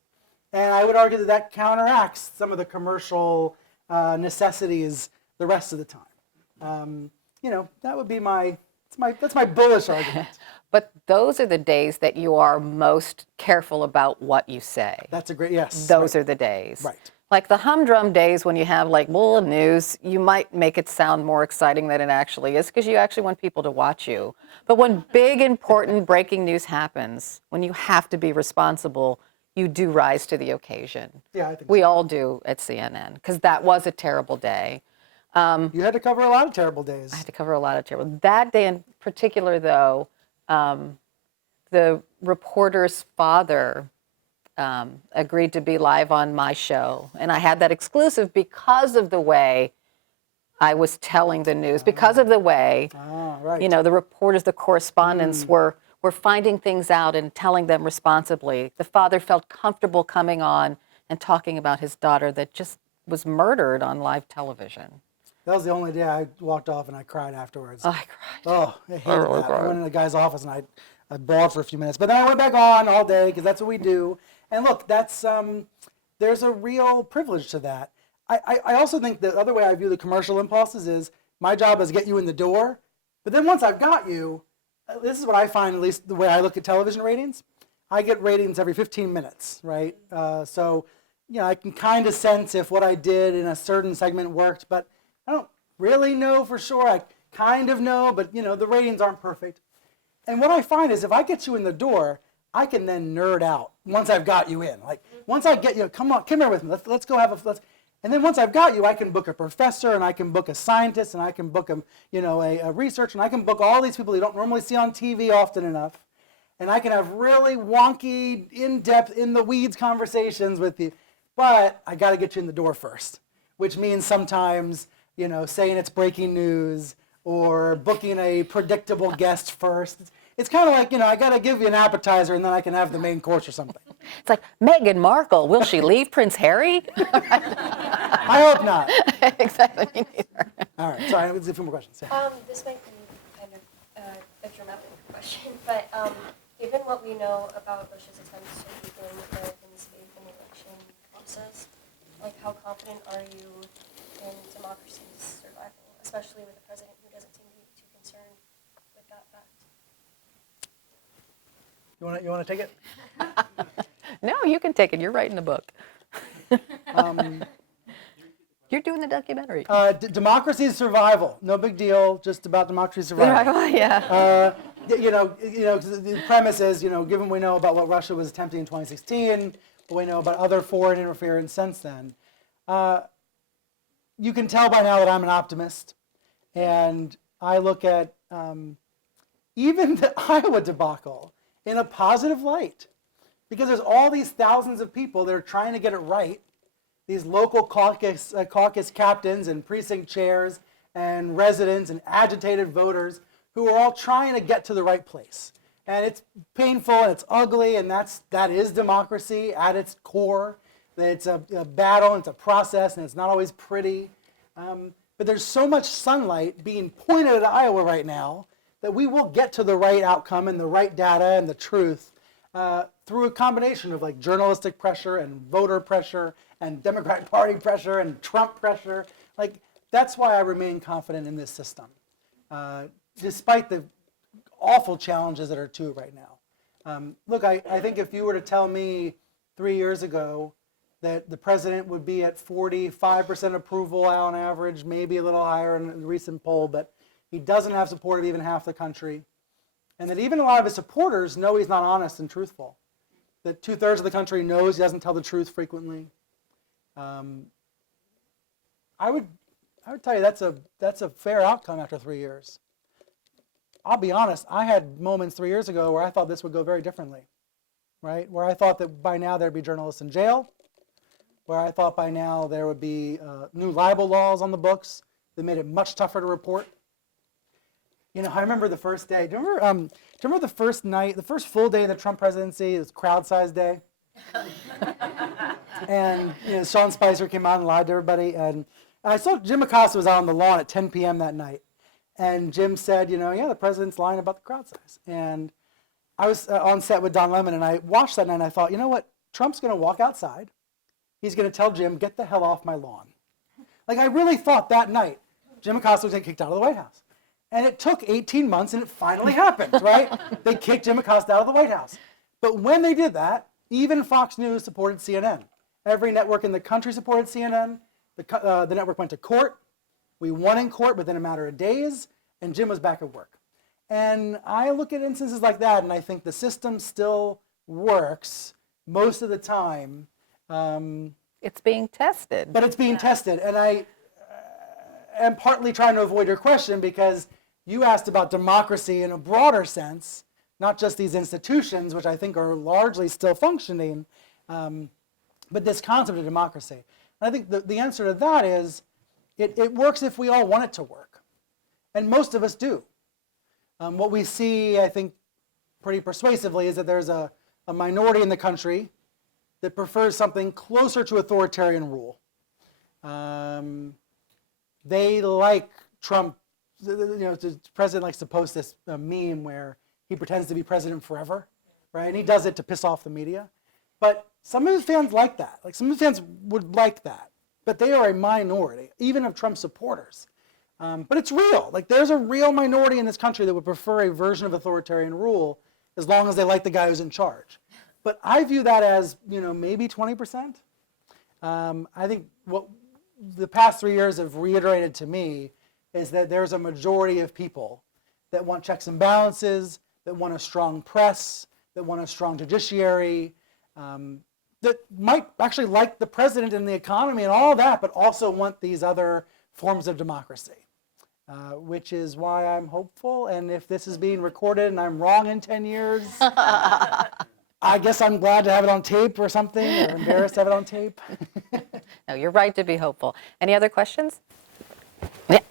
And I would argue that counteracts some of the commercial necessities the rest of the time. That would be that's my bullish argument. But those are the days that you are most careful about what you say. That's a great, yes. Those are the days. Right. Like the humdrum days when you have like news, you might make it sound more exciting than it actually is, because you actually want people to watch you. But when big, important breaking news happens, when you have to be responsible, you do rise to the occasion. Yeah, I think we all do at CNN, because that was a terrible day. You had to cover a lot of terrible days. I had to cover a lot of terrible. That day in particular, though, the reporter's father agreed to be live on my show. And I had that exclusive because of the way I was telling the news, because of the way, right. The reporters, the correspondents were finding things out and telling them responsibly. The father felt comfortable coming on and talking about his daughter that just was murdered on live television. That was the only day I walked off and I cried afterwards. Oh, I cried. Oh, I hated that. I went in the guy's office and I bawled for a few minutes. But then I went back on all day because that's what we do. And look, that's there's a real privilege to that. I also think the other way I view the commercial impulses is my job is to get you in the door. But then once I've got you, this is what I find, at least the way I look at television ratings. I get ratings every 15 minutes, right? So, I can kind of sense if what I did in a certain segment worked, but I don't really know for sure. I kind of know, but the ratings aren't perfect. And what I find is if I get you in the door, I can then nerd out once I've got you in. Like once I get you, come here with me. Let's go have a. And then once I've got you, I can book a professor, and I can book a scientist, and I can book a researcher, and I can book all these people you don't normally see on TV often enough. And I can have really wonky, in-depth, in-the-weeds conversations with you. But I got to get you in the door first, which means sometimes, saying it's breaking news or booking a predictable guest first. It's kind of like, I got to give you an appetizer and then I can have the main course or something. It's like, Meghan Markle, will she leave Prince Harry? I hope not. Exactly, me neither. All right, sorry, let's do a few more questions. Yeah. This might be kind of a dramatic question, but given what we know about Russia's attempts to weaken Americans' faith in the election process, how confident are you in democracy's survival, especially with a president who doesn't seem to be too concerned with that fact? You want to take it? No, you can take it. You're writing a book. You're doing the documentary. Democracy's survival. No big deal. Just about democracy's survival. Yeah. The premise is, given we know about what Russia was attempting in 2016, what we know about other foreign interference since then, you can tell by now that I'm an optimist, and I look at even the Iowa debacle in a positive light, because there's all these thousands of people that are trying to get it right, these local caucus captains and precinct chairs and residents and agitated voters who are all trying to get to the right place. And it's painful and it's ugly, and that is democracy at its core. It's a battle, and it's a process, and it's not always pretty. But there's so much sunlight being pointed at Iowa right now that we will get to the right outcome and the right data and the truth through a combination of journalistic pressure and voter pressure and Democratic Party pressure and Trump pressure. that's why I remain confident in this system, despite the awful challenges that are to it right now. Look, I think if you were to tell me 3 years ago that the president would be at 45% approval on average, maybe a little higher in the recent poll, but he doesn't have support of even half the country, and that even a lot of his supporters know he's not honest and truthful, that 2/3 of the country knows he doesn't tell the truth frequently. I would tell you that's a fair outcome after 3 years. I'll be honest, I had moments 3 years ago where I thought this would go very differently, right? Where I thought that by now there'd be journalists in jail, where I thought by now there would be new libel laws on the books that made it much tougher to report. You know, I remember the first day. Do you remember the first night, the first full day of the Trump presidency? It was crowd-sized day. And Sean Spicer came out and lied to everybody. And I saw Jim Acosta was out on the lawn at 10 p.m. that night. And Jim said, yeah, the president's lying about the crowd size. And I was on set with Don Lemon, and I watched that night, and I thought, you know what? Trump's going to walk outside. He's going to tell Jim, get the hell off my lawn. Like, I really thought that night Jim Acosta was going to get kicked out of the White House. And it took 18 months, and it finally happened, right? They kicked Jim Acosta out of the White House. But when they did that, even Fox News supported CNN. Every network in the country supported CNN. The network went to court. We won in court within a matter of days, and Jim was back at work. And I look at instances like that, and I think the system still works most of the time. It's being tested. But it's being tested. And I am partly trying to avoid your question because you asked about democracy in a broader sense, not just these institutions, which I think are largely still functioning, but this concept of democracy. And I think the answer to that is it works if we all want it to work. And most of us do. What we see, I think, pretty persuasively is that there's a minority in the country that prefers something closer to authoritarian rule. They like Trump. The president likes to post this meme where he pretends to be president forever, right? And he does it to piss off the media. But some of his fans like that. Like, some of his fans would like that. But they are a minority, even of Trump supporters. But it's real. Like, there's a real minority in this country that would prefer a version of authoritarian rule as long as they like the guy who's in charge. But I view that as, maybe 20%. I think what the past 3 years have reiterated to me is that there's a majority of people that want checks and balances, that want a strong press, that want a strong judiciary, that might actually like the president and the economy and all that, but also want these other forms of democracy, which is why I'm hopeful. And if this is being recorded and I'm wrong in 10 years, I guess I'm glad to have it on tape or something, or embarrassed to have it on tape. No, you're right to be hopeful. Any other questions? Yeah. Okay.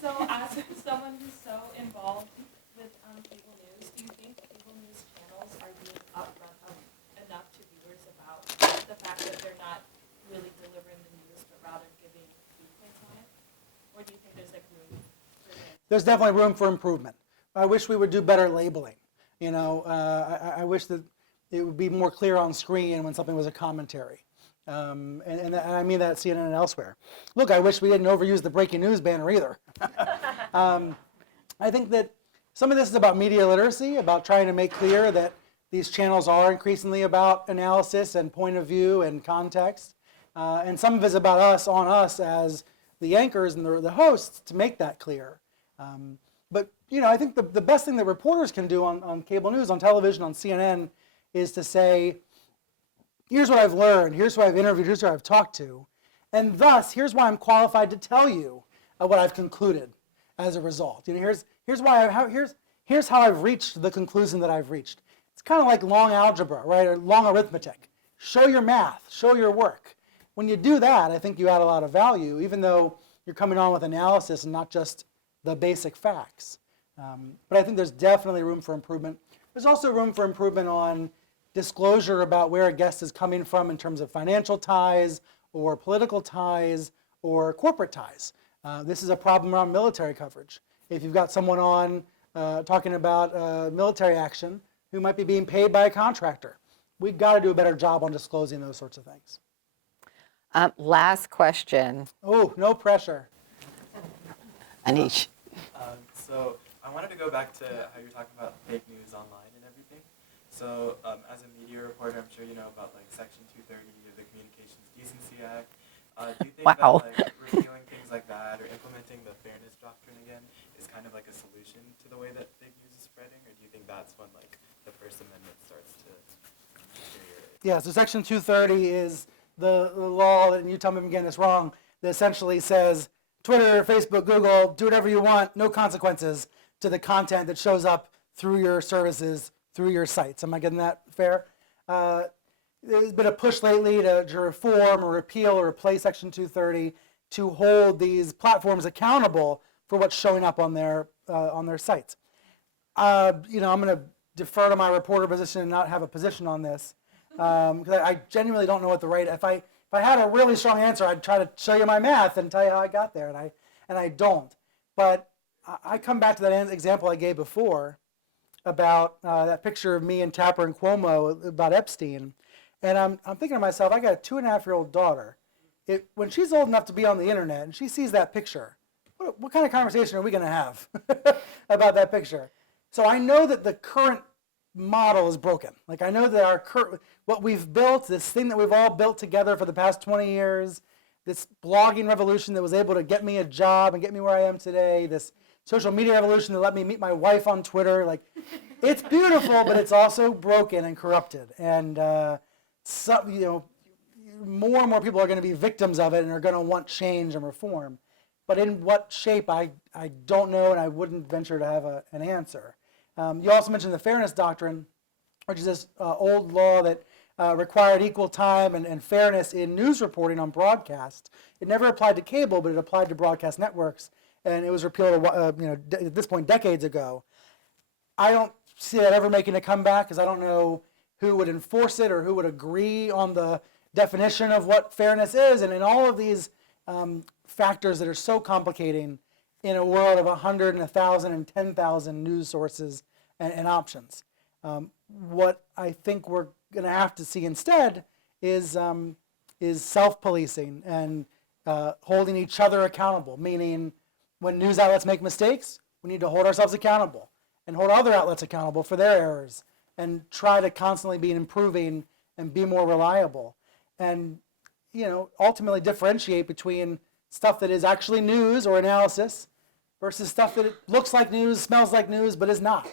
So as someone who's so involved with cable news, do you think cable news channels are being upfront enough to viewers about the fact that they're not really delivering the news, but rather giving viewpoints on it? Or do you think there's room for it? There's definitely room for improvement. I wish we would do better labeling. I wish that it would be more clear on screen when something was a commentary. And I mean that at CNN and elsewhere. Look, I wish we didn't overuse the breaking news banner either. I think that some of this is about media literacy, about trying to make clear that these channels are increasingly about analysis and point of view and context. And some of it is about on us as the anchors and the hosts to make that clear. But I think the best thing that reporters can do on cable news, on television, on CNN, is to say, here's what I've learned, here's who I've interviewed, here's who I've talked to, and thus, here's why I'm qualified to tell you what I've concluded as a result. Here's how I've reached the conclusion that I've reached. It's kind of like long algebra, right, or long arithmetic. Show your math, show your work. When you do that, I think you add a lot of value, even though you're coming on with analysis and not just the basic facts. But I think there's definitely room for improvement. There's also room for improvement on disclosure about where a guest is coming from in terms of financial ties or political ties or corporate ties. This is a problem around military coverage. If you've got someone on talking about military action who might be being paid by a contractor, we've got to do a better job on disclosing those sorts of things. Last question. Oh, no pressure. Anish. So I wanted to go back to how you're talking about fake news online and everything. So as a media reporter, I'm sure you know about like Section 230 of the Communications Decency Act. Do you think that like repealing things like that or implementing the fairness doctrine again is kind of like a solution to the way that fake news is spreading, or do you think that's when like the First Amendment starts to deteriorate? Yeah, so Section 230 is the law, and you tell me if I'm getting this wrong, that essentially says Twitter, Facebook, Google, do whatever you want, no consequences to the content that shows up through your services, through your sites. Am I getting that fair? There's been a push lately to reform or repeal or replace Section 230 to hold these platforms accountable for what's showing up on their sites. I'm going to defer to my reporter position and not have a position on this because I genuinely don't know what the right. If I had a really strong answer, I'd try to show you my math and tell you how I got there, and I don't. But I come back to that example I gave before about that picture of me and Tapper and Cuomo about Epstein. And I'm thinking to myself, I got a 2.5-year-old daughter. When she's old enough to be on the internet and she sees that picture, what kind of conversation are we going to have about that picture? So I know that the current model is broken. Like I know that what we've built, this thing that we've all built together for the past 20 years, this blogging revolution that was able to get me a job and get me where I am today, this social media revolution that let me meet my wife on Twitter, like it's beautiful, but it's also broken and corrupted. And more and more people are going to be victims of it and are going to want change and reform. But in what shape, I don't know, and I wouldn't venture to have an answer. You also mentioned the fairness doctrine, which is this old law that required equal time and fairness in news reporting on broadcast. It never applied to cable, but it applied to broadcast networks, and it was repealed at this point decades ago. I don't see that ever making a comeback because I don't know who would enforce it or who would agree on the definition of what fairness is, and in all of these factors that are so complicating in a world of 100 and 1,000 and 10,000 news sources and options. What I think we're going to have to see instead is self-policing and holding each other accountable, meaning when news outlets make mistakes, we need to hold ourselves accountable and hold other outlets accountable for their errors and try to constantly be improving and be more reliable. And, ultimately differentiate between stuff that is actually news or analysis versus stuff that looks like news, smells like news, but is not.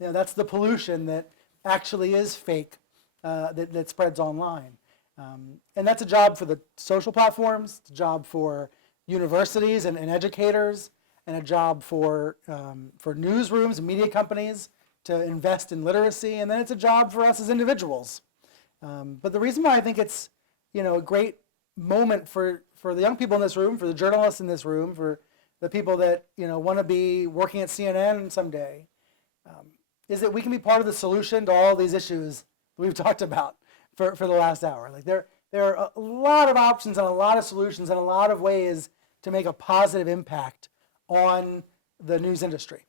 That's the pollution that actually is fake that spreads online. And that's a job for the social platforms, it's a job for universities and educators, and a job for newsrooms and media companies to invest in literacy, and then it's a job for us as individuals. But the reason why I think it's a great moment for the young people in this room, for the journalists in this room, for the people that want to be working at CNN someday, is that we can be part of the solution to all these issues we've talked about for the last hour. Like there are a lot of options and a lot of solutions and a lot of ways to make a positive impact on the news industry,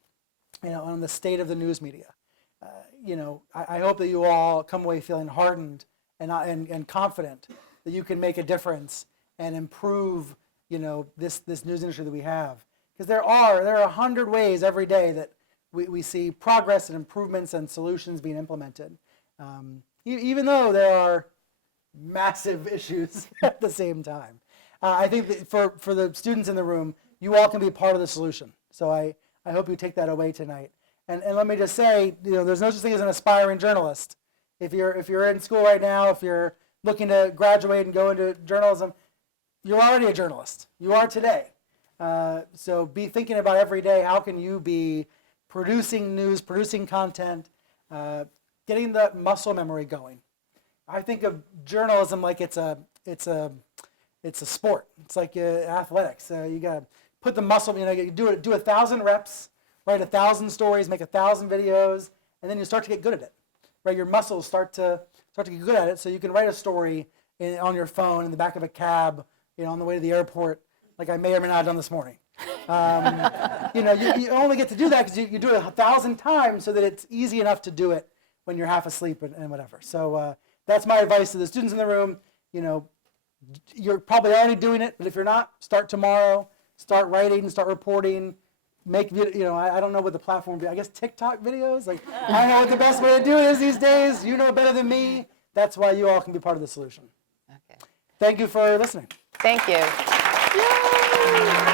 on the state of the news media. I hope that you all come away feeling heartened and confident that you can make a difference and improve, this news industry that we have. Because there are 100 ways every day that we see progress and improvements and solutions being implemented, even though there are massive issues at the same time. I think that for the students in the room, you all can be part of the solution. So I hope you take that away tonight. And let me just say, there's no such thing as an aspiring journalist. If you're in school right now, if you're looking to graduate and go into journalism, you're already a journalist. You are today. So be thinking about every day, how can you be producing news, producing content, getting the muscle memory going. I think of journalism like it's a sport. It's like athletics. You got to put the muscle, you do 1,000 reps, write 1,000 stories, make 1,000 videos, and then you start to get good at it. Right? Your muscles start to get good at it, so you can write a story on your phone in the back of a cab, on the way to the airport, like I may or may not have done this morning. You only get to do that because you do it 1,000 times so that it's easy enough to do it when you're half asleep and whatever. So that's my advice to the students in the room. You're probably already doing it, but if you're not, start tomorrow. Start writing, start reporting. Make I don't know what the platform would be. I guess TikTok videos. Like I don't know what the best way to do it is these days. You know better than me. That's why you all can be part of the solution. Okay. Thank you for listening. Thank you. Yay!